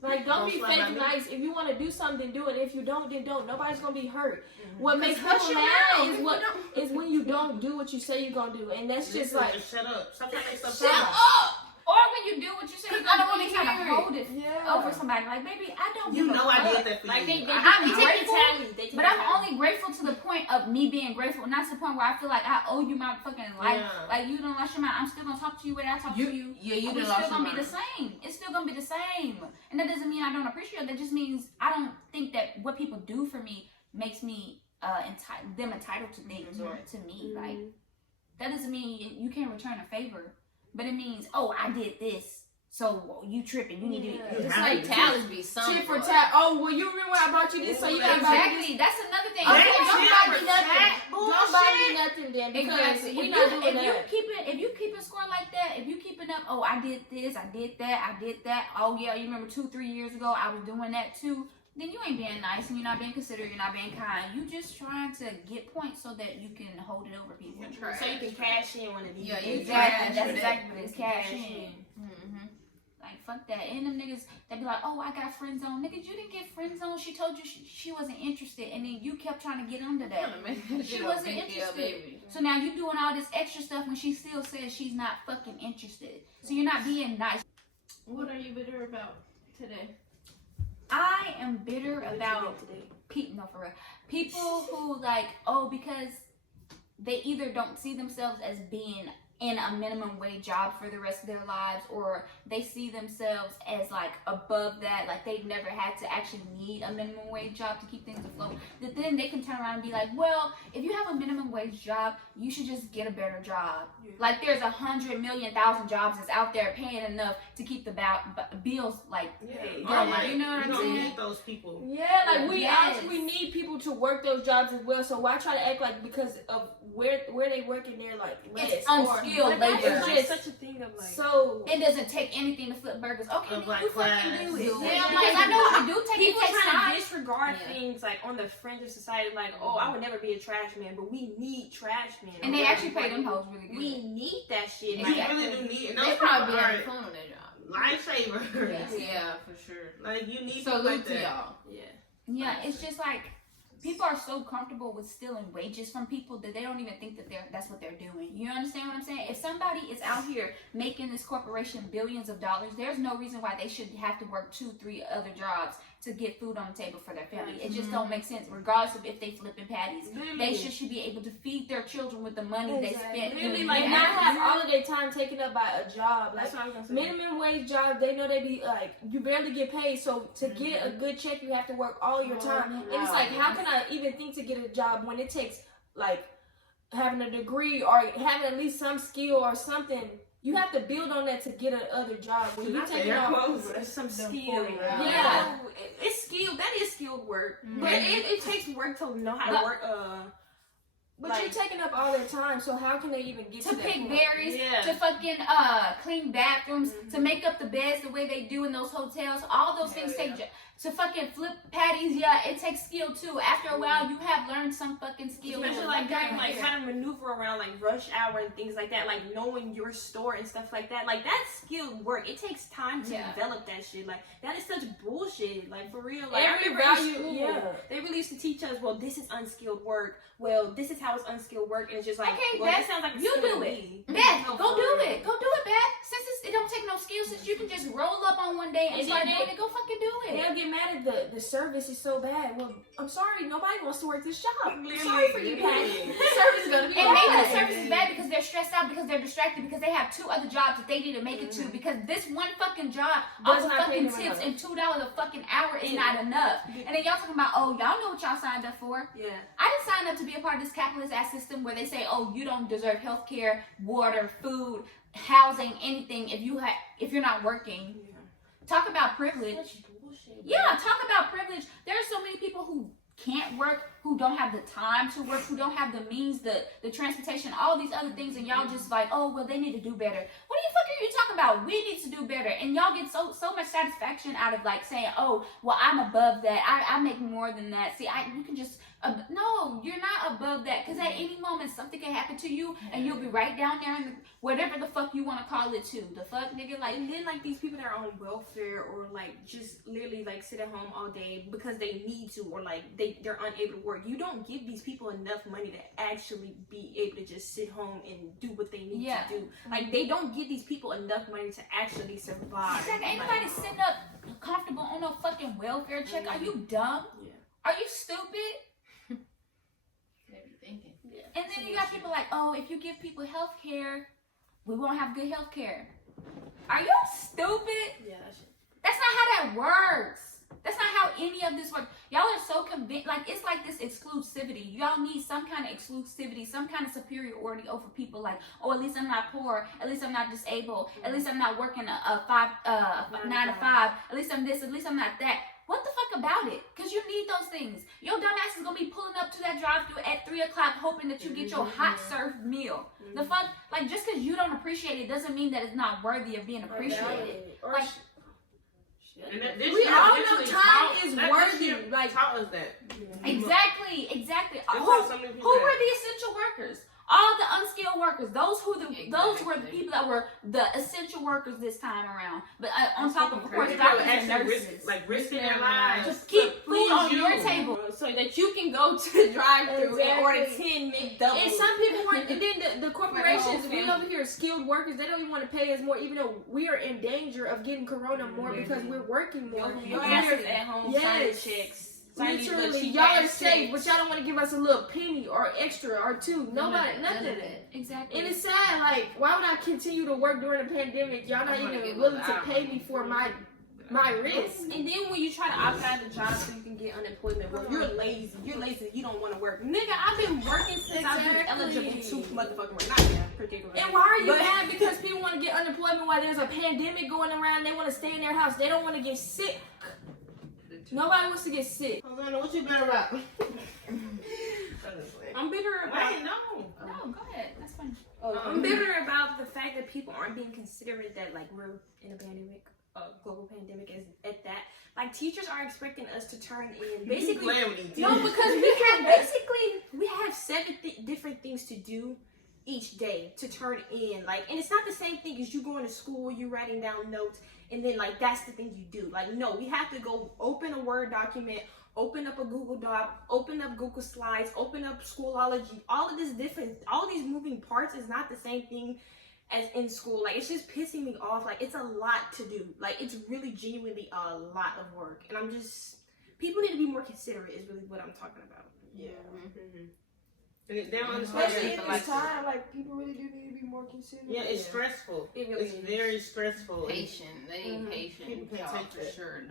Like, don't be Don't slap fake me. nice. If you want to do something, do it. If you don't, then don't. Nobody's gonna be hurt. Mm-hmm. What makes hush people your mad mouth. is what is when you don't do what you say you're gonna do, and that's just Listen, like, just shut up. Stop trying to make stuff Shut sound. up. Or when you do what you say, Cause you're I gonna don't wanna trying to hear it. hold it yeah. over somebody. Like, baby, I don't You give a know I fuck. did that for Like, you. I'm they grateful, take it but I'm only grateful to the point of me being grateful, not to the point where I feel like I owe you my fucking life. Yeah. Like, you don't lost your mind. I'm still gonna talk to you the way I talk to you. Yeah, you It's done still lost your gonna be mind. the same. It's still gonna be the same. And that doesn't mean I don't appreciate it. That just means I don't think that what people do for me makes me entitled to things or to me. Like, that doesn't mean you can't return a favor. But it means, oh, I did this. So you tripping? You need to. It's like talents be something. Tit for tat. Oh, well, you remember when I bought you this, so you gotta buy me this. That's another thing. Okay, That's don't tit buy for me nothing. tat Don't buy me nothing then, because Exactly. we not doing that. If you keeping score like that, if you keeping up, oh, I did this, I did that. Oh yeah, you remember 2-3 years ago I was doing that too. Then you ain't being nice and you're not being considerate. You're not being kind. You just trying to get points so that you can hold it over people. So you can cash in one of these. Yeah, days. Exactly. That's Cash exactly what it's cash in. Mm-hmm. Like fuck that. And them niggas, they be like, oh, I got friend zone. Nigga, you didn't get friend zone. She told you she wasn't interested, and then you kept trying to get under that. She wasn't interested. So now you doing all this extra stuff when she still says she's not fucking interested. So you're not being nice. What are you bitter about today? I am bitter about people who like, oh, because they either don't see themselves as being in a minimum wage job for the rest of their lives, or they see themselves as like above that, like they've never had to actually need a minimum wage job to keep things afloat. That then they can turn around and be like, well, if you have a minimum wage job, you should just get a better job. Yeah. Like there's 100 million thousand jobs that's out there paying enough to keep the bills like going. Like, you know what I'm saying? You don't need those people. Yeah, like we actually need people to work those jobs as well. So why try to act like because of where they work and they're like less? It's unskilled labor. It's just such a thing of like. So it doesn't take anything to flip burgers. Okay, then you fucking do it. Yeah, because I know what to do. People takes trying time. to disregard things like on the fringe of society, like, oh, I would never be a trash man, but we need trash men. And they actually pay them hoes really good. We need that shit. We Like, really do need. And They those probably be people having are fun on their job. lifesavers. Yeah, for sure. Like you need people Salute like to that. y'all. Yeah, it's just like people are so comfortable with stealing wages from people that they don't even think that that's what they're doing. You understand what I'm saying? If somebody is out here making this corporation billions of dollars, there's no reason why they should have to work 2-3 other jobs to get food on the table for their family. It just don't make sense, regardless of if they flipping patties. They should be able to feed their children with the money they spent. Really, like not have all of their time taken up by a job. Like that's what I was gonna say. minimum wage job, they know they be like you barely get paid. So to get a good check, you have to work all your time. And it's like, how can I even think to get a job when it takes like having a degree or having at least some skill or something? You have to build on that to get another job. When you take some skill. Yeah. It's skill. That is skilled work. Mm-hmm. But it takes work to know how to work. But like, you're taking up all their time, so how can they even get to to that pick point? berries, Yeah. to fucking clean bathrooms, to make up the beds the way they do in those hotels. All those things take to fucking flip patties. Yeah, it takes skill too. After a while, you have learned some fucking skill. especially like how to maneuver around like rush hour and things like that, like knowing your store and stuff like that. Like that's skilled work. It takes time to develop that shit. Like that is such bullshit. Like for real. Like Every I remember in value, school, they really used to teach us, well, this is unskilled work. Well, this is how it's unskilled work, and it's just like, Okay, well, Beth, that sounds like you skill do to it. me. Beth, No, go for do real. it. Go do it, Beth. Since it don't take no skill, since you can just roll up on one day and start doing it, go fucking do it. They'll get mad at the service is so bad. Well, I'm sorry, nobody wants to work this job. Literally, Sorry for you, Patty. literally. The service is gonna be And maybe bad. the service is bad because they're stressed out, because they're distracted, because they have 2 other jobs that they need to make it to, because this one fucking job off Does of not pay fucking them tips enough. and $2 a fucking hour is not enough. And then y'all talking about, oh, y'all know what y'all signed up for. Yeah. I didn't sign up to be a part of this capitalist ass system where they say, oh, you don't deserve health care, water, food, housing, anything if you're not working. Talk about privilege. Such bullshit. Yeah, talk about privilege. There are so many people who can't work, who don't have the time to work, who don't have the means, the transportation, all these other things, and y'all just like, oh, well, they need to do better. What the fuck are you talking about? We need to do better. And y'all get so much satisfaction out of like saying, oh, well, I'm above that. I make more than that. See, you can just, no, you're not above that, because at any moment something can happen to you and you'll be right down there in whatever the fuck you want to call it to. The fuck, nigga, like. And then like these people that are on welfare or like just literally like sit at home all day because they need to, or like they're unable to work. You don't give these people enough money to actually be able to just sit home and do what they need to do. Like they don't give these people enough money to actually survive. Exactly. Ain't nobody sitting up comfortable on no fucking welfare check. Are you dumb? Yeah. Are you stupid? They be thinking. Yeah. And then you got people like, oh, if you give people health care, we won't have good health care. Are you stupid? Yeah, that shit. That's not how that works. That's not how any of this works. Y'all are so convinced, like, it's like this exclusivity. Y'all need some kind of exclusivity, some kind of superiority over people. Like, oh, at least I'm not poor. At least I'm not disabled. At least I'm not working a 9 to 5. At least I'm this. At least I'm not that. What the fuck about it? Because you need those things. Your dumbass is going to be pulling up to that drive-thru at 3 o'clock hoping that you get your hot served meal. The fuck? Like, just because you don't appreciate it doesn't mean that it's not worthy of being appreciated. Like, we all know time is worthy. Like, taught us that. Exactly. Who were the essential workers? All the unskilled workers. Those were the people that were the essential workers this time around. But on top of course, doctors and nurses, risking their lives to keep food on your table, so that you can go to the drive-thru and order 10 McDoubles. And some people weren't. And then the corporations, we over here, skilled workers, they don't even want to pay us more, even though we are in danger of getting corona more because we're working more. Your ass is at home signing checks. Literally, y'all are safe, but y'all don't want to give us a little penny or extra or two. Nobody, nothing. Exactly. And it's sad. Like, why would I continue to work during the pandemic? Y'all not even willing to pay me for my risk. And then when you try to opt out of the job so you can get unemployment, well, you're lazy. You don't want to work. Nigga, I've been working since I've been eligible to motherfucking work. Not now, particularly. And why are you mad? Because people want to get unemployment while there's a pandemic going around. They want to stay in their house. They don't want to get sick. Nobody wants to get sick. Hosanna, what you better about? I'm bitter about. Wait, no, go ahead. That's fine. I'm bitter about the fact that people aren't being considerate that like we're in a pandemic, global pandemic is at that. Like teachers are expecting us to turn in basically. No, because we have 7 different things to do each day to turn in. Like, and it's not the same thing as you going to school, you writing down notes. And then, like, that's the thing you do. Like, no, we have to go open a Word document, open up a Google Doc, open up Google Slides, open up Schoolology. All of this all of these moving parts is not the same thing as in school. Like, it's just pissing me off. Like, it's a lot to do. Like, it's really genuinely a lot of work. And I'm just, people need to be more considerate is really what I'm talking about. Yeah. They don't understand. Especially in this time, like people really do need to be more considerate. Yeah, it's stressful. It really is very stressful. Patient. They need patient. People can't take for that. sure.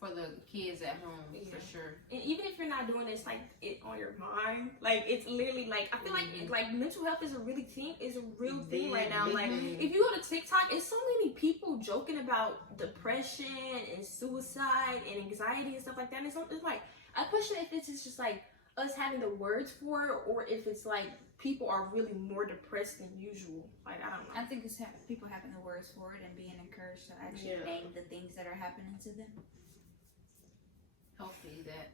For the kids at home, for sure. And even if you're not doing this, like it on your mind, like it's literally like I feel like mental health is a real thing right now. Like if you go to TikTok, it's so many people joking about depression and suicide and anxiety and stuff like that. And it's like I question if this is just like us having the words for it, or if it's like people are really more depressed than usual. Like I don't know. I think it's people having the words for it and being encouraged to actually name the things that are happening to them. Hopefully that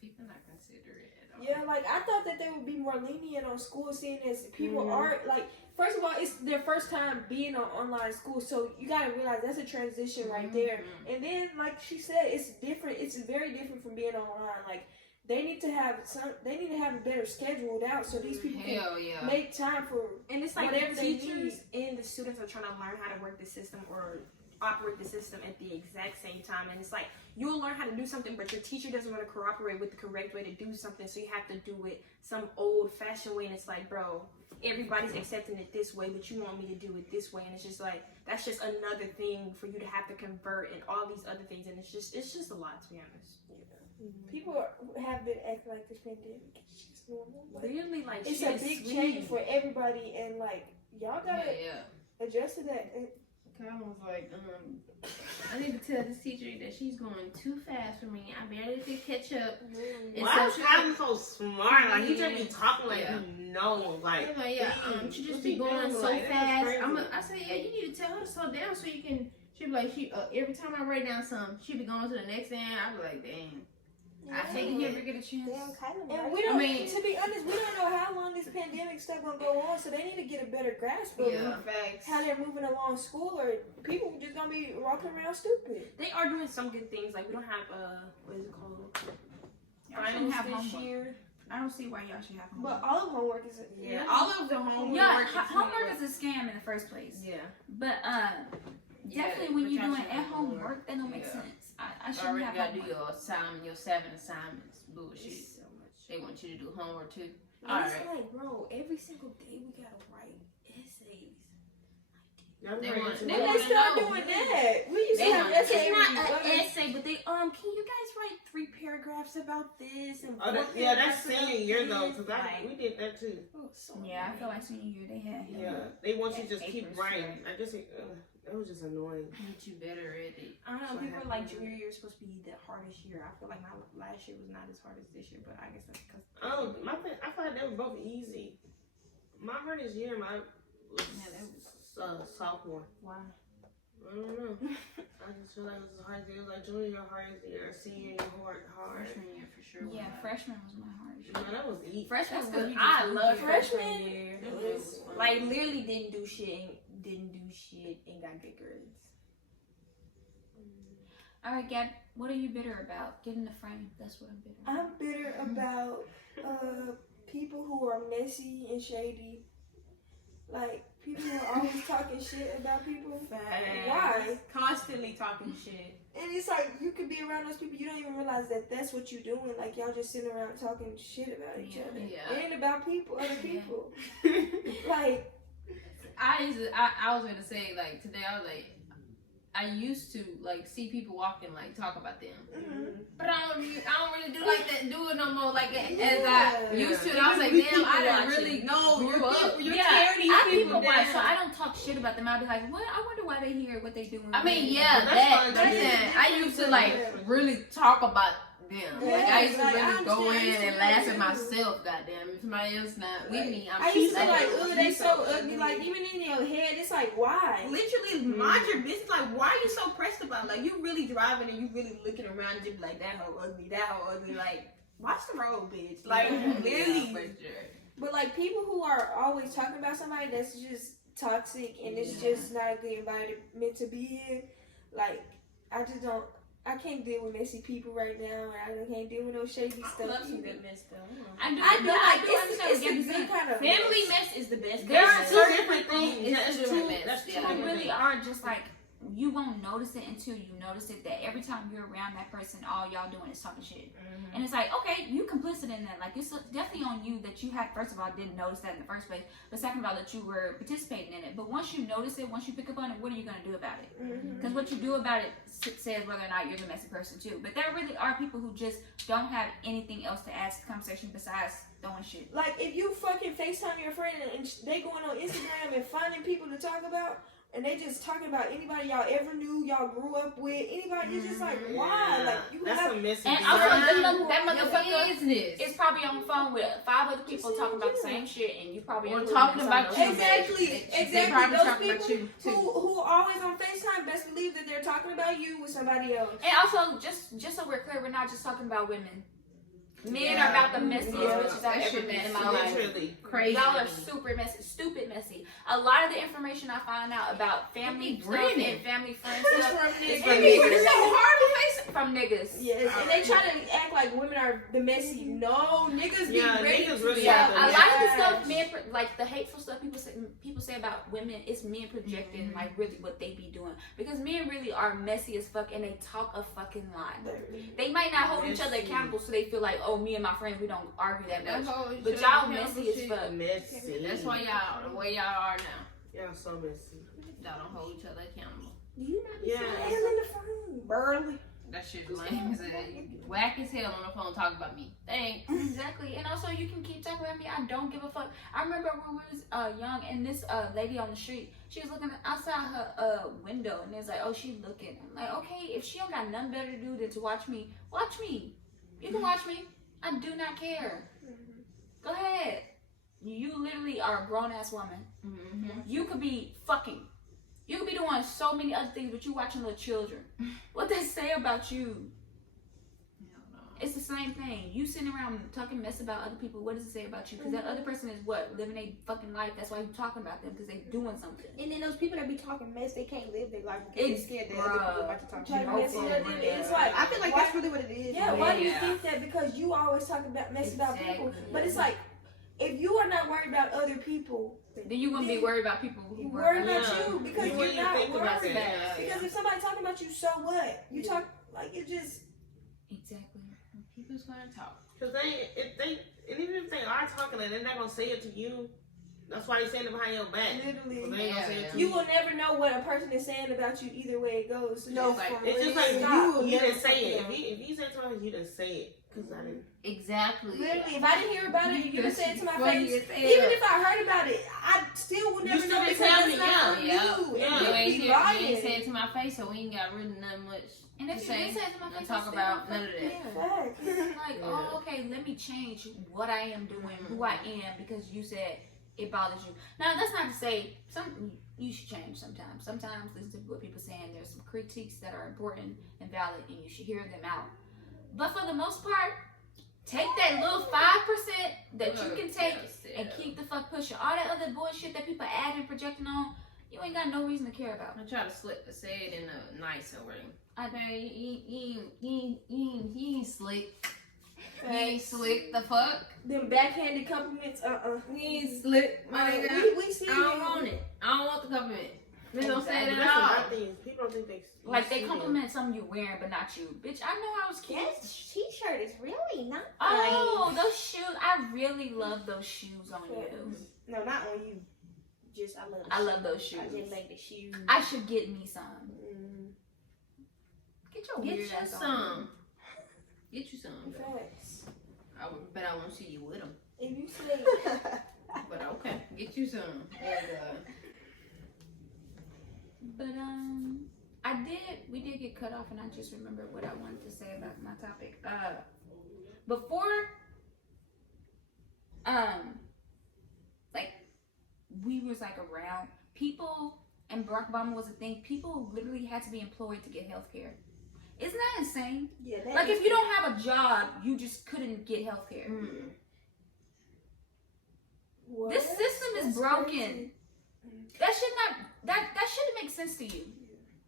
people not considerate at all. Yeah, like I thought that they would be more lenient on school, seeing as people are like. First of all, it's their first time being on online school, so you gotta realize that's a transition right there. And then, like she said, it's different. It's very different from being online. Like they need to have it better scheduled out so these people can make time for. And it's like whatever the they teachers need. and the students are trying to learn how to work the system or operate the system at the exact same time. And it's like you'll learn how to do something, but your teacher doesn't want to cooperate with the correct way to do something, so you have to do it some old-fashioned way. And it's like, bro, everybody's accepting it this way, but you want me to do it this way. And it's just like that's just another thing for you to have to convert and all these other things. And it's just a lot, to be honest. People have been acting like this pandemic is just normal. Literally, like it's a big change for everybody, and like y'all gotta adjust to that. Kyle was like, I need to tell this teacher that she's going too fast for me. I barely could catch up. Why is Kyle so smart? Like he just be talking like you know, like she just be going so fast. I said, you need to tell her to slow down so you can. She be like, every time I write down something, she be going to the next thing. I be like, dang. I hate to never get a chance. And we don't, to be honest, we don't know how long this pandemic stuff gonna go on, so they need to get a better grasp of how they're moving along school, or people just gonna be walking around stupid. They are doing some good things, like we don't have what is it called? Finals this homework. year. I don't see why y'all should have homework. But all of homework is all of the homework. Yeah, homework is a scam in the first place. Yeah, but definitely when you're doing at home work, that don't make sense. I shouldn't have gotta do homework. your 7 assignments. Bullshit. so much. They want you to do homework too. It's like, bro, every single day we gotta write essays. They want Then they start doing that. We used to have It's essay. not an essay, but they can you guys write 3 paragraphs about this and that's senior year though, because we did that too. Yeah, I feel like senior year they had. They want you to just keep writing. I guess it was just annoying. Get you better at it. I don't know. People are like junior year is supposed to be the hardest year. I feel like my last year was not as hard as this year, but I guess that's because. I feel like they were both easy. My hardest year, was sophomore. Why? I don't know. I just feel like it was the hardest year. It was like junior year hardest year, senior year hard. Freshman year for sure. Yeah, freshman was my hardest. No, that was easy. Freshman That's was good. I love Freshman freshman year. It was fun. Like literally didn't do shit and got good grades. All right, Gab, what are you bitter about? Get in the frame. That's what I'm bitter about. I'm bitter about people who are messy and shady. Like people who are always talking shit about people. Why? Constantly talking shit. And it's like you could be around those people, you don't even realize that that's what you're doing. Like y'all just sitting around talking shit about each other. Yeah. It ain't about people, other people. Like I was gonna say like today I was like I used to like see people walking like talk about them, but I don't really do like that. Do it no more like as I used to. And I was like, damn, I didn't really you're up. You're I people people watch, down. so I don't talk shit about them. I'll be like, what? I wonder why they here, what they doing. I mean, That's that. fine, But too. then I used to like really talk about them. Like I used to like, really go I in understand. and laugh at myself. Goddamn, if somebody else not with me, I'm I used to shooting. like, oh, they so ugly. Like even in your head, it's like, why? Literally, mind your business. Like, why are you so pressed about it? Like, you really driving and you really looking around and just be like, that hoe ugly. Like, watch the road, bitch. Like, literally. But like people who are always talking about somebody that's just toxic and it's just not a good environment to be in. Like I can't deal with messy people right now, and I can't deal with no shady I stuff. love some good mess, though. I do. I do like understand it's what a you're good saying. kind of Family mess is the best. There are kind. certain different things. It's That's two. two. That's two Yeah. They different really things. are just like, you won't notice it until you notice it that every time you're around that person, all y'all doing is talking shit. And it's like, okay, you complicit in that. Like, it's definitely on you that you had, first of all, didn't notice that in the first place, but second of all, that you were participating in it. But once you notice it, once you pick up on it, what are you going to do about it? Because what you do about it says whether or not you're the messy person, too. But there really are people who just don't have anything else to add to the conversation besides throwing shit. Like if you fucking FaceTime your friend and they going on Instagram and finding people to talk about, and they just talking about anybody y'all ever knew, y'all grew up with, anybody, you're just like, why? Like you That's have a messy And business. also, that motherfucker business. is probably on the phone with 5 other people talking about the same shit, and you probably Or included talking in about some you. of those shit. Exactly. They probably Those talking people about you too. who are always on FaceTime, best believe that they're talking about you with somebody else. And also, just so we're clear, we're not just talking about women. Men are about the messiest bitches I've ever met in my life. Literally. Crazy. Y'all are super messy, stupid messy. A lot of the information I find out about family stuff and family friends stuff is from niggas. From niggas. Yes, and they try to act like women are the messy. No, niggas be ready niggas to really Yeah, are a the lot of the mess. stuff, men, like the hateful stuff people say about women, it's men projecting like really what they be doing. Because men really are messy as fuck and they talk a fucking lot. They might not hold each other accountable, so they feel like, oh, me and my friends, we don't argue that much. But y'all messy as fuck. Messy. That's why y'all the way y'all are now. Y'all so messy. Y'all don't hold each other accountable. Do you not be Yeah. saying in the phone? Burly. That shit lame as hell. Whack as hell on the phone talking about me. Thanks. Exactly. And also, you can keep talking about me. I don't give a fuck. I remember when we was young, and this lady on the street, she was looking outside her window, and it's like, oh, she looking. I'm like, okay, if she don't got nothing better to do than to watch me, watch me. You can watch me. I do not care. Go ahead. You literally are a grown-ass woman. You could be fucking. You could be doing so many other things, but you watching little children. What they say about you? It's the same thing. You sitting around talking mess about other people. What does it say about you? Because that other person is what? Living a fucking life. That's why you talking about them, because they doing something. And then those people that be talking mess, they can't live their life because they're scared that other people about to talk Trying to shit. mess it up. It's like, I feel like that's really what it is. yeah, why do you Yeah. think that? Because you always talk about mess about people. Exactly. But it's like, if you are not worried about other people, Then you gonna be worried about people who worry about Yeah. you because You you're wouldn't not think about worried. that. Because if somebody talking about you, so what? You talk like it just. Exactly. People's gonna talk. Cause even if they are talking, and they're not gonna say it to you. That's why they saying it behind your back. Literally. But they ain't gonna say it to You will never know what a person is saying about you either way it goes. So No, just, It's just like stop. you didn't say it. If you said something, you didn't say it. Because I didn't. Exactly. Literally, if I didn't hear about it, you didn't say it to my Funny face. as hell. Even if I heard about it, I still would never still know didn't because tell that's me, not from Yeah. you. Yeah. And You you ain't be here, you ain't lying. say it to my face, so we ain't got really nothing much And if to you didn't say. say it to my face, Talk I about still none of that. yeah. Facts. Like, Yeah. oh, okay, let me change what I am doing, who I am, because you said it bothers you. Now, that's not to say you should change sometimes. Sometimes listen to what people are saying. There's some critiques that are important and valid, and you should hear them out. But for the most part, take that little 5% that you can take and keep the fuck pushing. All that other bullshit that people add and projecting on, you ain't got no reason to care about. I try to say it in a nicer way. I mean, he ain't slick. He ain't slick. The fuck? Them backhanded compliments, He ain't slick. My nigga. We see I don't want it. I don't want the compliment. They don't say That's it a at all. lot of things. People don't think they. Like, they compliment something you're wearing, but not you. Bitch, I know I was cute. This t-shirt is really not Oh, those shoes. I really love those shoes on you. No, not on you. Just, I love I love those shoes. I just like the shoes. I should get me some. Get your Get weird you ass on. some. Get you some. Though. Facts. But I won't see you with them. If you say, But okay, get you some. But we did get cut off, and I just remembered what I wanted to say about my topic. Before, like, we was like around people, and Barack Obama was a thing. People literally had to be employed to get health care. Isn't that insane? yeah, that Like, is if you don't have a job, you just couldn't get health care. what? This system is That's broken. crazy. That shouldn't make sense to you.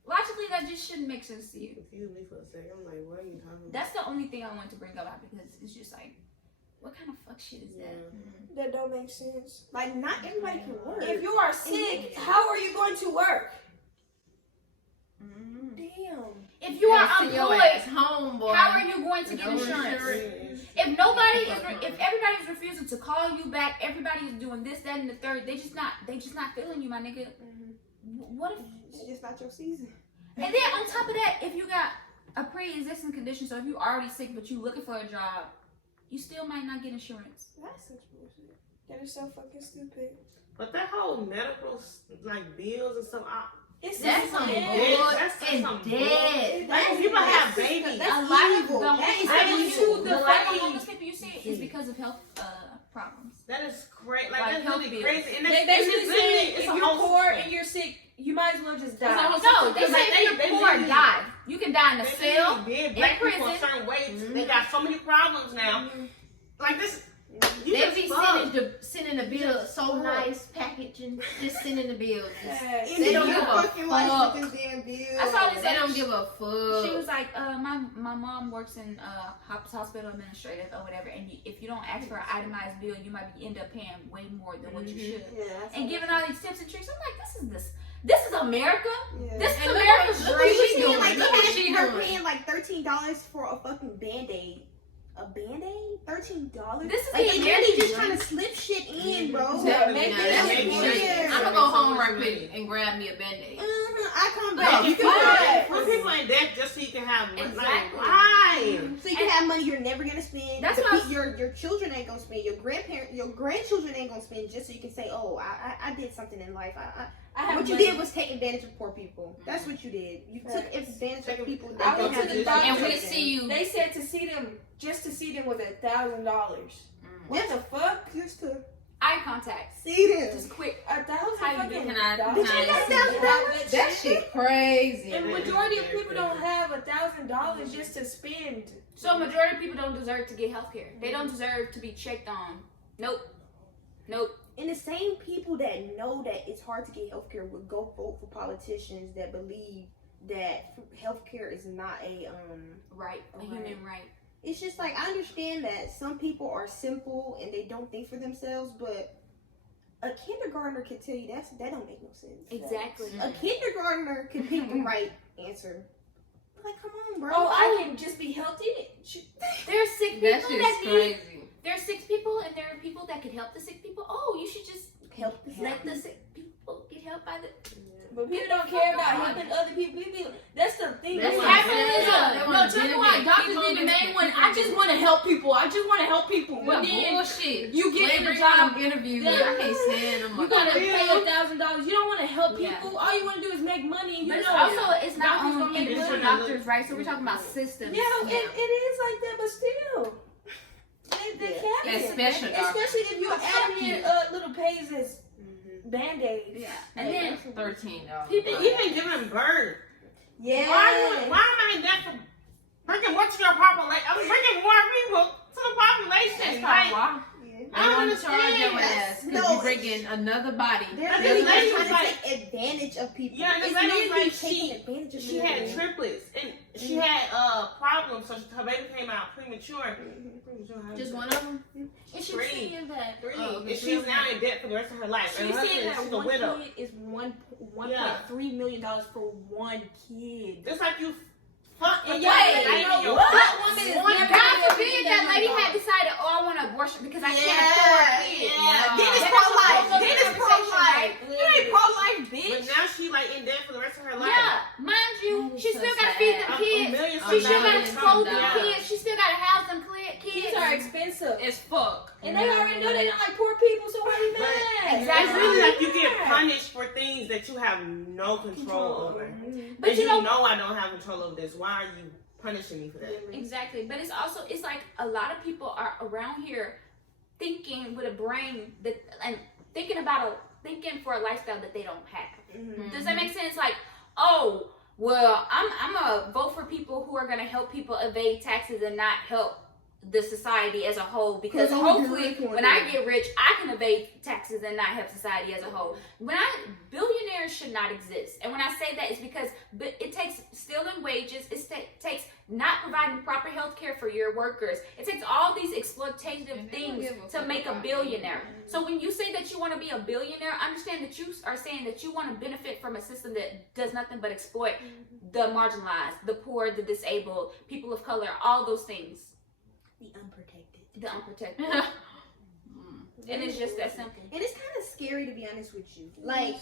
Logically, that just shouldn't make sense to you. Confused me for a second. I'm like, what are you talking about? That's the only thing I wanted to bring up because it's just like, what kind of fuck shit is that? That don't make sense. Like, not everybody can work. If you are sick, how are you going to work? Damn. If you are Send your employed, ass home, boy. how are you going to get No insurance? insurance. If everybody is refusing to call you back, everybody is doing this, that, and the third. They just not feeling you, my nigga. What if? It's just not your season. And then on top of that, if you got a pre-existing condition, so if you're already sick but you looking for a job, you still might not get insurance. That's such bullshit. That is so fucking stupid. But that whole medical like bills and stuff. That's some dead. bull That's and some dead. Like, people have babies. A lot of the evil. homeless people you see is because of health problems. That is crazy. Like Like, that's health really bills. crazy. And They basically say if it's a you're whole poor system. and you're sick, you might as well just die. No, they say if they you're poor, literally- die. You can die in a They cell, literally did in black people a prison. certain way. They got so many problems now. Like this, you They just be fucked. sending the bill so nice, packaging, just sending the bill. Just, Ended they don't your give a fucking life fuck. with this damn bill. I saw this. They don't give a fuck. She was like, my mom works in hospital administrative or whatever, and if you don't ask for an itemized bill, you might end up paying way more than what you should. And giving all these tips and tricks, I'm like, this is America. This is And look America's what dream. she doing. Like, Look what she her doing. paying like $13 for a fucking Band-Aid. A Band-Aid? $13? This is like, the they American really just dream. trying to slip shit in, bro. Yeah, make that it makes weird. sense. I'm gonna go home right quick and grab me a Band-Aid. I come But back. you You can can buy Put people in debt just so you can have money. Exactly. Like, why? So you can have money you're never gonna spend. That's The why I pe- your children ain't gonna spend. Your grandchildren ain't gonna spend just so you can say, oh, I did something in life. What you did was take advantage of poor people. That's what you did. You took advantage of people I that went don't to have the doctor. And we see you. They said to see them, just to see them was $1,000. What the fuck? Just to Eye contact. see them. Just quick. $1,000 How you fucking doing? Can I dollars? see that shit crazy. And majority of people don't have $1,000 just to spend. So majority of people don't deserve to get health care. They don't deserve to be checked on. Nope. And the same people that know that it's hard to get healthcare would go vote for politicians that believe that healthcare is not a Right. A human right. It's just like, I understand that some people are simple and they don't think for themselves, but a kindergartner can tell you that don't make no sense. Exactly. A kindergartner can pick the right answer. Like, come on, bro. Oh, I can just be healthy? There are sick That people shit's that need. crazy. There are sick people, and there are people that could help the sick people. Oh, you should just help let the sick people get help by the. But people don't care about helping other people. That's the thing. That's capitalism. No, tell me why doctors People need the main one. I just want to help people. I just want to help people. But But then bullshit. you get in the Bring job. on interviews. Yeah. I can't stand them. You gotta pay $1,000. You don't want to help people. All you want to do is make money. And you But it's know, also it's not doctors don't only make individual money. doctors, right? So we're talking about systems. yeah, now. it is like that, but still. They can't. That's special doctors. Especially if you're adding in little pays as Band-Aids. Yeah, and then $13. People even giving birth. yeah. Why am I in debt for bringing more to your population? I'm bringing more people to the population. That's probably why. I They don't want to charge understand. your ass because No. you bring in another body. They're This really lady trying was to like- take advantage of people. Yeah, this It's lady was literally like, taking advantage of She people. had triplets and she had problems, so her baby came out premature. Just one of them? And she's Three. saying that. Three. Oh, And she's now in debt for the rest of her life. And She's her saying husband, that she's a one widow. kid is $1.3 million for one kid. It's like you fuck the And baby y'all- in you know your what? butt. That woman is One never God gonna forbid be that lady money. had decided, oh, I want to abortion because I can't Yeah, afford kids. yeah. Then it's That's pro-life. a whole Then other it's pro-life. You ain't pro-life, But bitch. now she like in debt for the rest of her life. Yeah, mind you, That is she so still got to sad. feed them A kids. million She still got to something clothe them down. kids. She still got to house them Kids kids. are expensive. It's fuck. And they already know they don't like poor people, so why you mad? It's really like you get punished for things that you have no control over. But And you know, I don't have control over this. Why are you punishing me for that? Exactly, but it's like a lot of people are around here thinking with a brain that and thinking for a lifestyle that they don't have. Does that make sense? Like, oh, well, I'm gonna vote for people who are gonna help people evade taxes and not help the society as a whole, because hopefully when I get rich I can evade taxes and not help society as a whole. Billionaires should not exist, and when I say that it's because it takes stealing wages, it takes not providing proper health care for your workers, it takes all these exploitative things to make a billionaire. So when you say that you want to be a billionaire, understand that you are saying that you want to benefit from a system that does nothing but exploit the marginalized, the poor, the disabled, people of color, all those things. The unprotected. And it's just that simple. And it's kind of scary, to be honest with you. Like,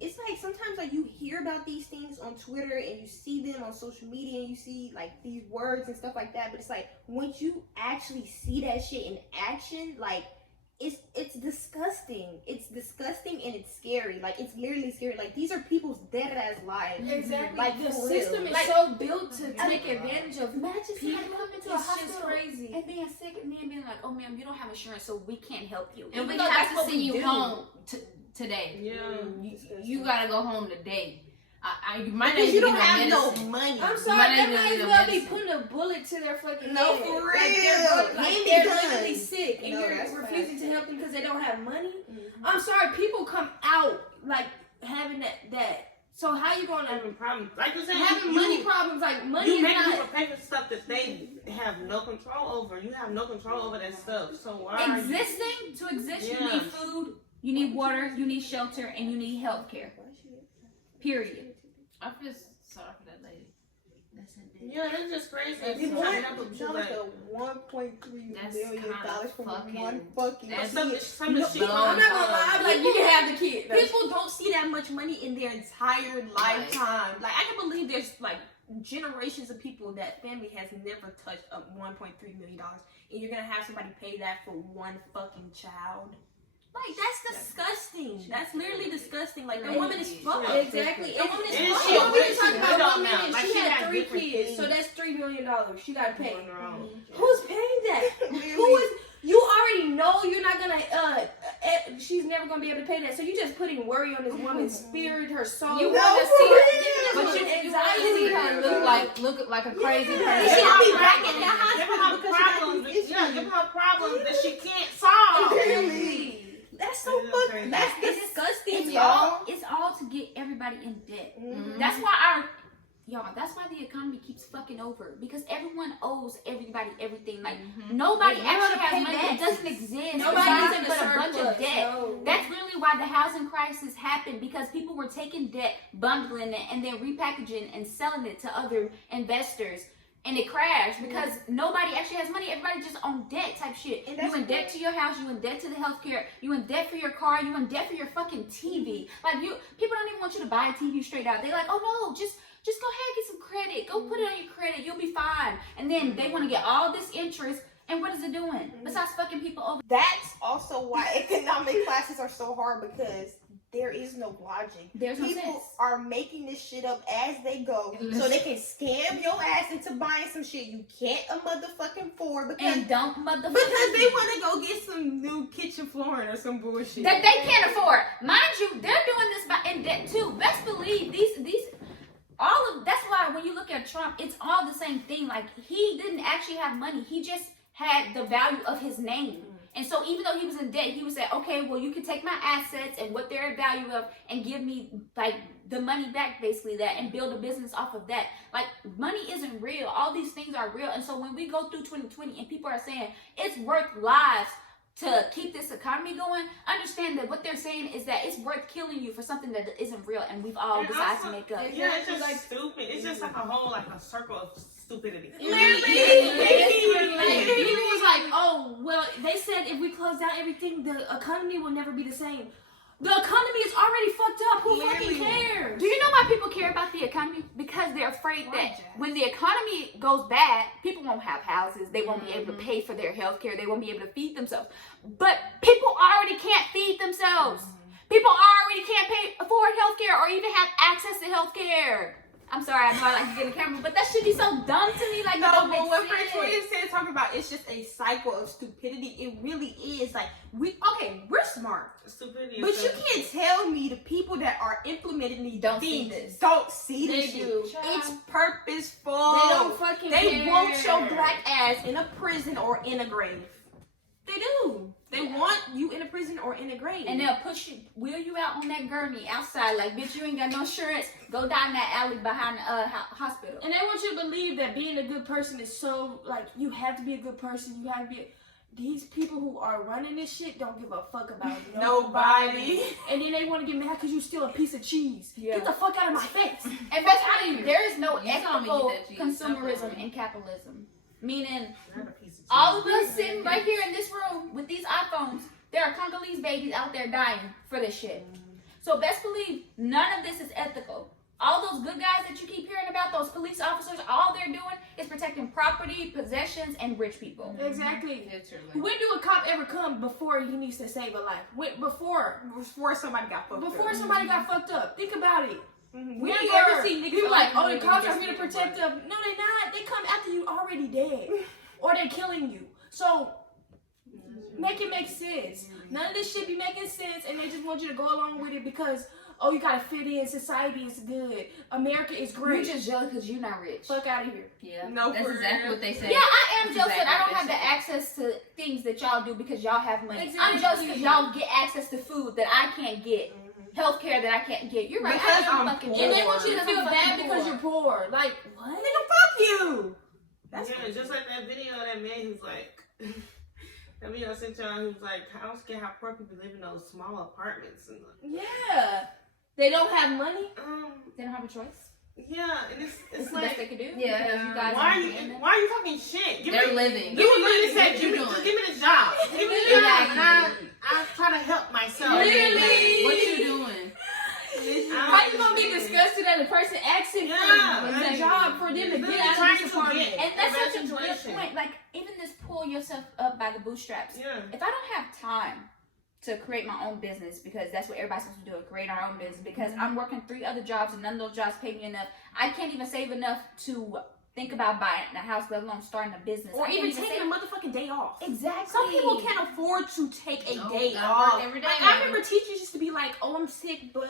it's like sometimes like you hear about these things on Twitter and you see them on social media and you see like these words and stuff like that. But it's like once you actually see that shit in action, like it's disgusting. It's disgusting and it's scary. Like it's literally scary. Like these are people's dead ass lives. Exactly. Like The for system real. is so built to take advantage of Imagine somebody people. coming to a It's just hospital crazy. and being sick and then being like, oh ma'am, you don't have insurance, so we can't help you. and we Even though have that's to what send we you do. home today. Yeah. You gotta go home today. You might not Because even you don't get have no medicine. money. I'm You sorry, might they not might as even well get be medicine. putting a bullet to their fucking No, head. for Like real. they're Done. literally sick and No, you're that's refusing to help them because they don't have money. Mhm. I'm sorry, people come out like having that. So how you gonna Having problems. Like you said, having money problems? Like money You is make not. people pay for stuff that they have no control over. You have no control over that stuff. So why are you? Existing to exist, you Yeah. need food, you need water, you need shelter, and you need health care. Period. I feel sorry for that lady. That's it. Yeah, that's just crazy. That's People so- trying to help them, Sound like, like a $1.3 That's million kinda from fucking- one fucking that's- kid. some of the shit. I'm not gonna lie. I'm like, you can have the kid. People don't see that much money in their entire lifetime. Like, I can believe there's like generations of people that family has never touched up $1.3 million, and you're gonna have somebody pay that for one fucking child. Like, that's disgusting. That's literally disgusting. Like, the woman is fucked. Exactly. The woman is And fucked. she Oh, we a just talking widow about 1 now. million. Like, She she had got 3 different kids, so things that's $3 million. She got to pay. going on. Who's paying that? Who is? You already know you're not gonna. She's never gonna be able to pay that. So you just putting worry on this woman's spirit, her soul. You No, want to for see, real. but you want to see her look like a crazy Yeah. person. She Give should be her back in problems. the hospital Give her because she got problems. these Yeah, issues. give her problems that she can't solve. Really? That's so Yeah, fucking. crazy. That's It's disgusting, It's y'all. all to get everybody in debt. Mhm. That's why the economy keeps fucking over, because everyone owes everybody everything. Like nobody They know actually to has pay money. back. It doesn't exist. Nobody's It's in a but a bunch of surplus. debt. No. That's literally why the housing crisis happened, because people were taking debt, bundling it, and then repackaging and selling it to other investors. and it crashed because nobody actually has money. Everybody just on debt type shit. You in debt to your house, you in debt to the healthcare, you in debt for your car, you in debt for your fucking TV. Like people don't even want you to buy a TV straight out. They're like, oh no, just go ahead, get some credit. Go put it on your credit. You'll be fine. And then they want to get all this interest. And what is it doing? Besides fucking people over. That's also why economic classes are so hard, because there is no logic. There's no People sense. are making this shit up as they go, so they can scam your ass into buying some shit you can't motherfucking afford because And don't motherfucking. Because they want to go get some new kitchen flooring or some bullshit. That they can't afford. Mind you, they're doing this in debt too. Best believe these all of that's why when you look at Trump, it's all the same thing. Like he didn't actually have money. He just had the value of his name. And so even though he was in debt, he would say, okay, well, you can take my assets and what they're value of and give me like the money back, basically that, and build a business off of that. Like money isn't real. All these things are real. And so when we go through 2020 and people are saying it's worth lives to keep this economy going, understand that what they're saying is that it's worth killing you for something that isn't real, and we've all decided to make up. Yeah, it's just like stupid. It's just like a circle of stupidity. People was like, oh, well, they said if we close down everything, the economy will never be the same. The economy is already fucked up. Who fucking cares? Do you know why people care about the economy? Because they're afraid that when the economy goes bad, people won't have houses. They won't be able to pay for their health care. They won't be able to feed themselves. But people already can't feed themselves. People already can't afford health care or even have access to health care. I'm sorry, I know I like to get in the camera, but that should be so dumb to me. Like, no, it don't but make what sense. French said talking about, it's just a cycle of stupidity. It really is. Like, we're smart. Stupidity. But you can't tell me the people that are implementing these Don't see things this. don't see They this shit. do. It's purposeful. They don't fucking They care. want your black ass in a prison or in a grave. They do. They want you in a prison or in a grave. And they'll wheel you out on that gurney outside. Like, bitch, you ain't got no insurance. Go down that alley behind the hospital. And they want you to believe that being a good person is so, like, you have to be a good person. You have to be. These people who are running this shit don't give a fuck about nobody. And then they want to get mad because you steal a piece of cheese. Yeah. Get the fuck out of my face. And basically, there is no You saw me eat ethical that cheese. consumerism in capitalism. Meaning, Not a piece of all of us sitting right here in this room with these iPhones, there are Congolese babies out there dying for this shit. So best believe none of this is ethical. All those good guys that you keep hearing about, those police officers, all they're doing is protecting property, possessions, and rich people. Exactly. Literally. When do a cop ever come before he needs to save a life? Before somebody got fucked up. Before somebody got fucked up. Think about it. We ain't ever seen niggas People like, oh, the always cops doing are here to this protect shit. them. No, they're not. They come after you already dead. Or they're killing you. So, make it make sense. None of this shit be making sense, and they just want you to go along with it because, oh, you gotta fit in. Society is good. America is great. You just jealous because you're not rich. Fuck out of here. Yeah. No, That's for exactly real. what they say. Yeah, I am That's jealous that I don't exactly have what the access to things that y'all do because y'all have money. Exactly. I'm jealous because y'all get access to food that I can't get. Healthcare that I can't get. You're right. Because I am I'm fucking poor. And jealous. they want you to feel I'm bad fucking because poor. you're poor. Like, what? Nigga, fuck you. That's yeah, just like that video of that man who's like, that video I sent y'all, who's like, I don't get how poor people live in those small apartments. And Yeah. They don't have money. They don't have a choice. yeah, and it's It's the like, best they could do. Yeah. Because you guys why are aren't you getting it. talking shit? Give They're me, living. Give me money, What give you me, doing? just give me the job. Give me the job, and I try to help myself. Really? What you doing? How you gonna be disgusted at a person asking for a job for them to get out of this apartment? And that's Bad such a good situation. point. Like, even this pull yourself up by the bootstraps. Yeah. If I don't have time to create my own business, because that's what everybody's supposed to do, create our own business, because I'm working 3 other jobs and none of those jobs pay me enough. I can't even save enough to think about buying a house, let alone starting a business. Or I can't even taking save- a motherfucking day off. Exactly. Some people can't afford to take a No, day gotta off. work every day, Like, I baby. remember teachers used to be like, "Oh, I'm sick, but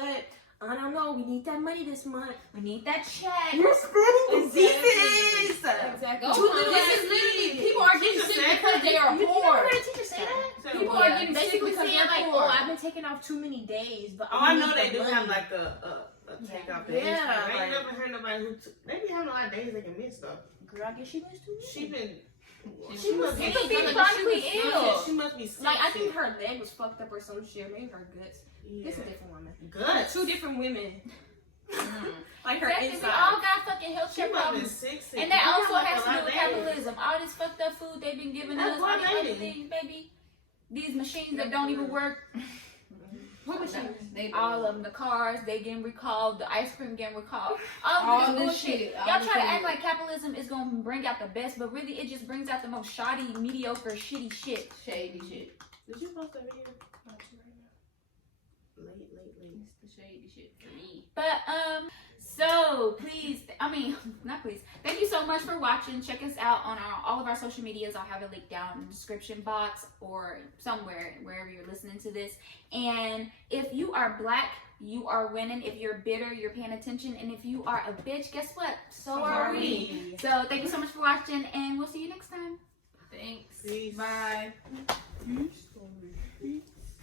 I don't know. We need that money this month. We need that check. You're spending diseases." Exactly. Go Too on. little. This is literally people are getting Teacher sick said because they are You never poor. heard a teacher say that? So, People Yeah. are getting sick Basically because saying they're like, poor. "Oh, I've been taking off too many days, but Oh, I know need they the do money." have like a takeoff day. Yeah, I like- ain't never heard nobody who they be having a lot of days they can miss though. Girl, I guess she missed too. She been. She must She be. could be she chronically must- ill. She must be sick. Like, I think her leg was fucked up or some shit. Maybe her guts. Yeah. This is a different woman. Guts. 2 different women. Like her Exactly, we inside. all got fucking health She care must have been problems. sick. And that You also got, like, has a to do lot with of days. capitalism. All this fucked up food they've been giving That's us, why all these other they- things, baby. These machines that don't even work. What machines? All of them, the cars, they getting recalled, the ice cream getting recalled. All All of this this bullshit. shit, all Y'all this try to shit. act like capitalism is gonna bring out the best, but really it just brings out the most shoddy, mediocre, shitty shit. Shady shit. Did you post that video? Late. It's the shady shit for me. But so please, not please. Thank you so much for watching. Check us out on all of our social medias. I'll have it linked down in the description box or somewhere wherever you're listening to this. And if you are black, you are winning. If you're bitter, you're paying attention. And if you are a bitch, guess what? So are we. So thank you so much for watching, and we'll see you next time. Thanks. Peace. Bye. Mhm.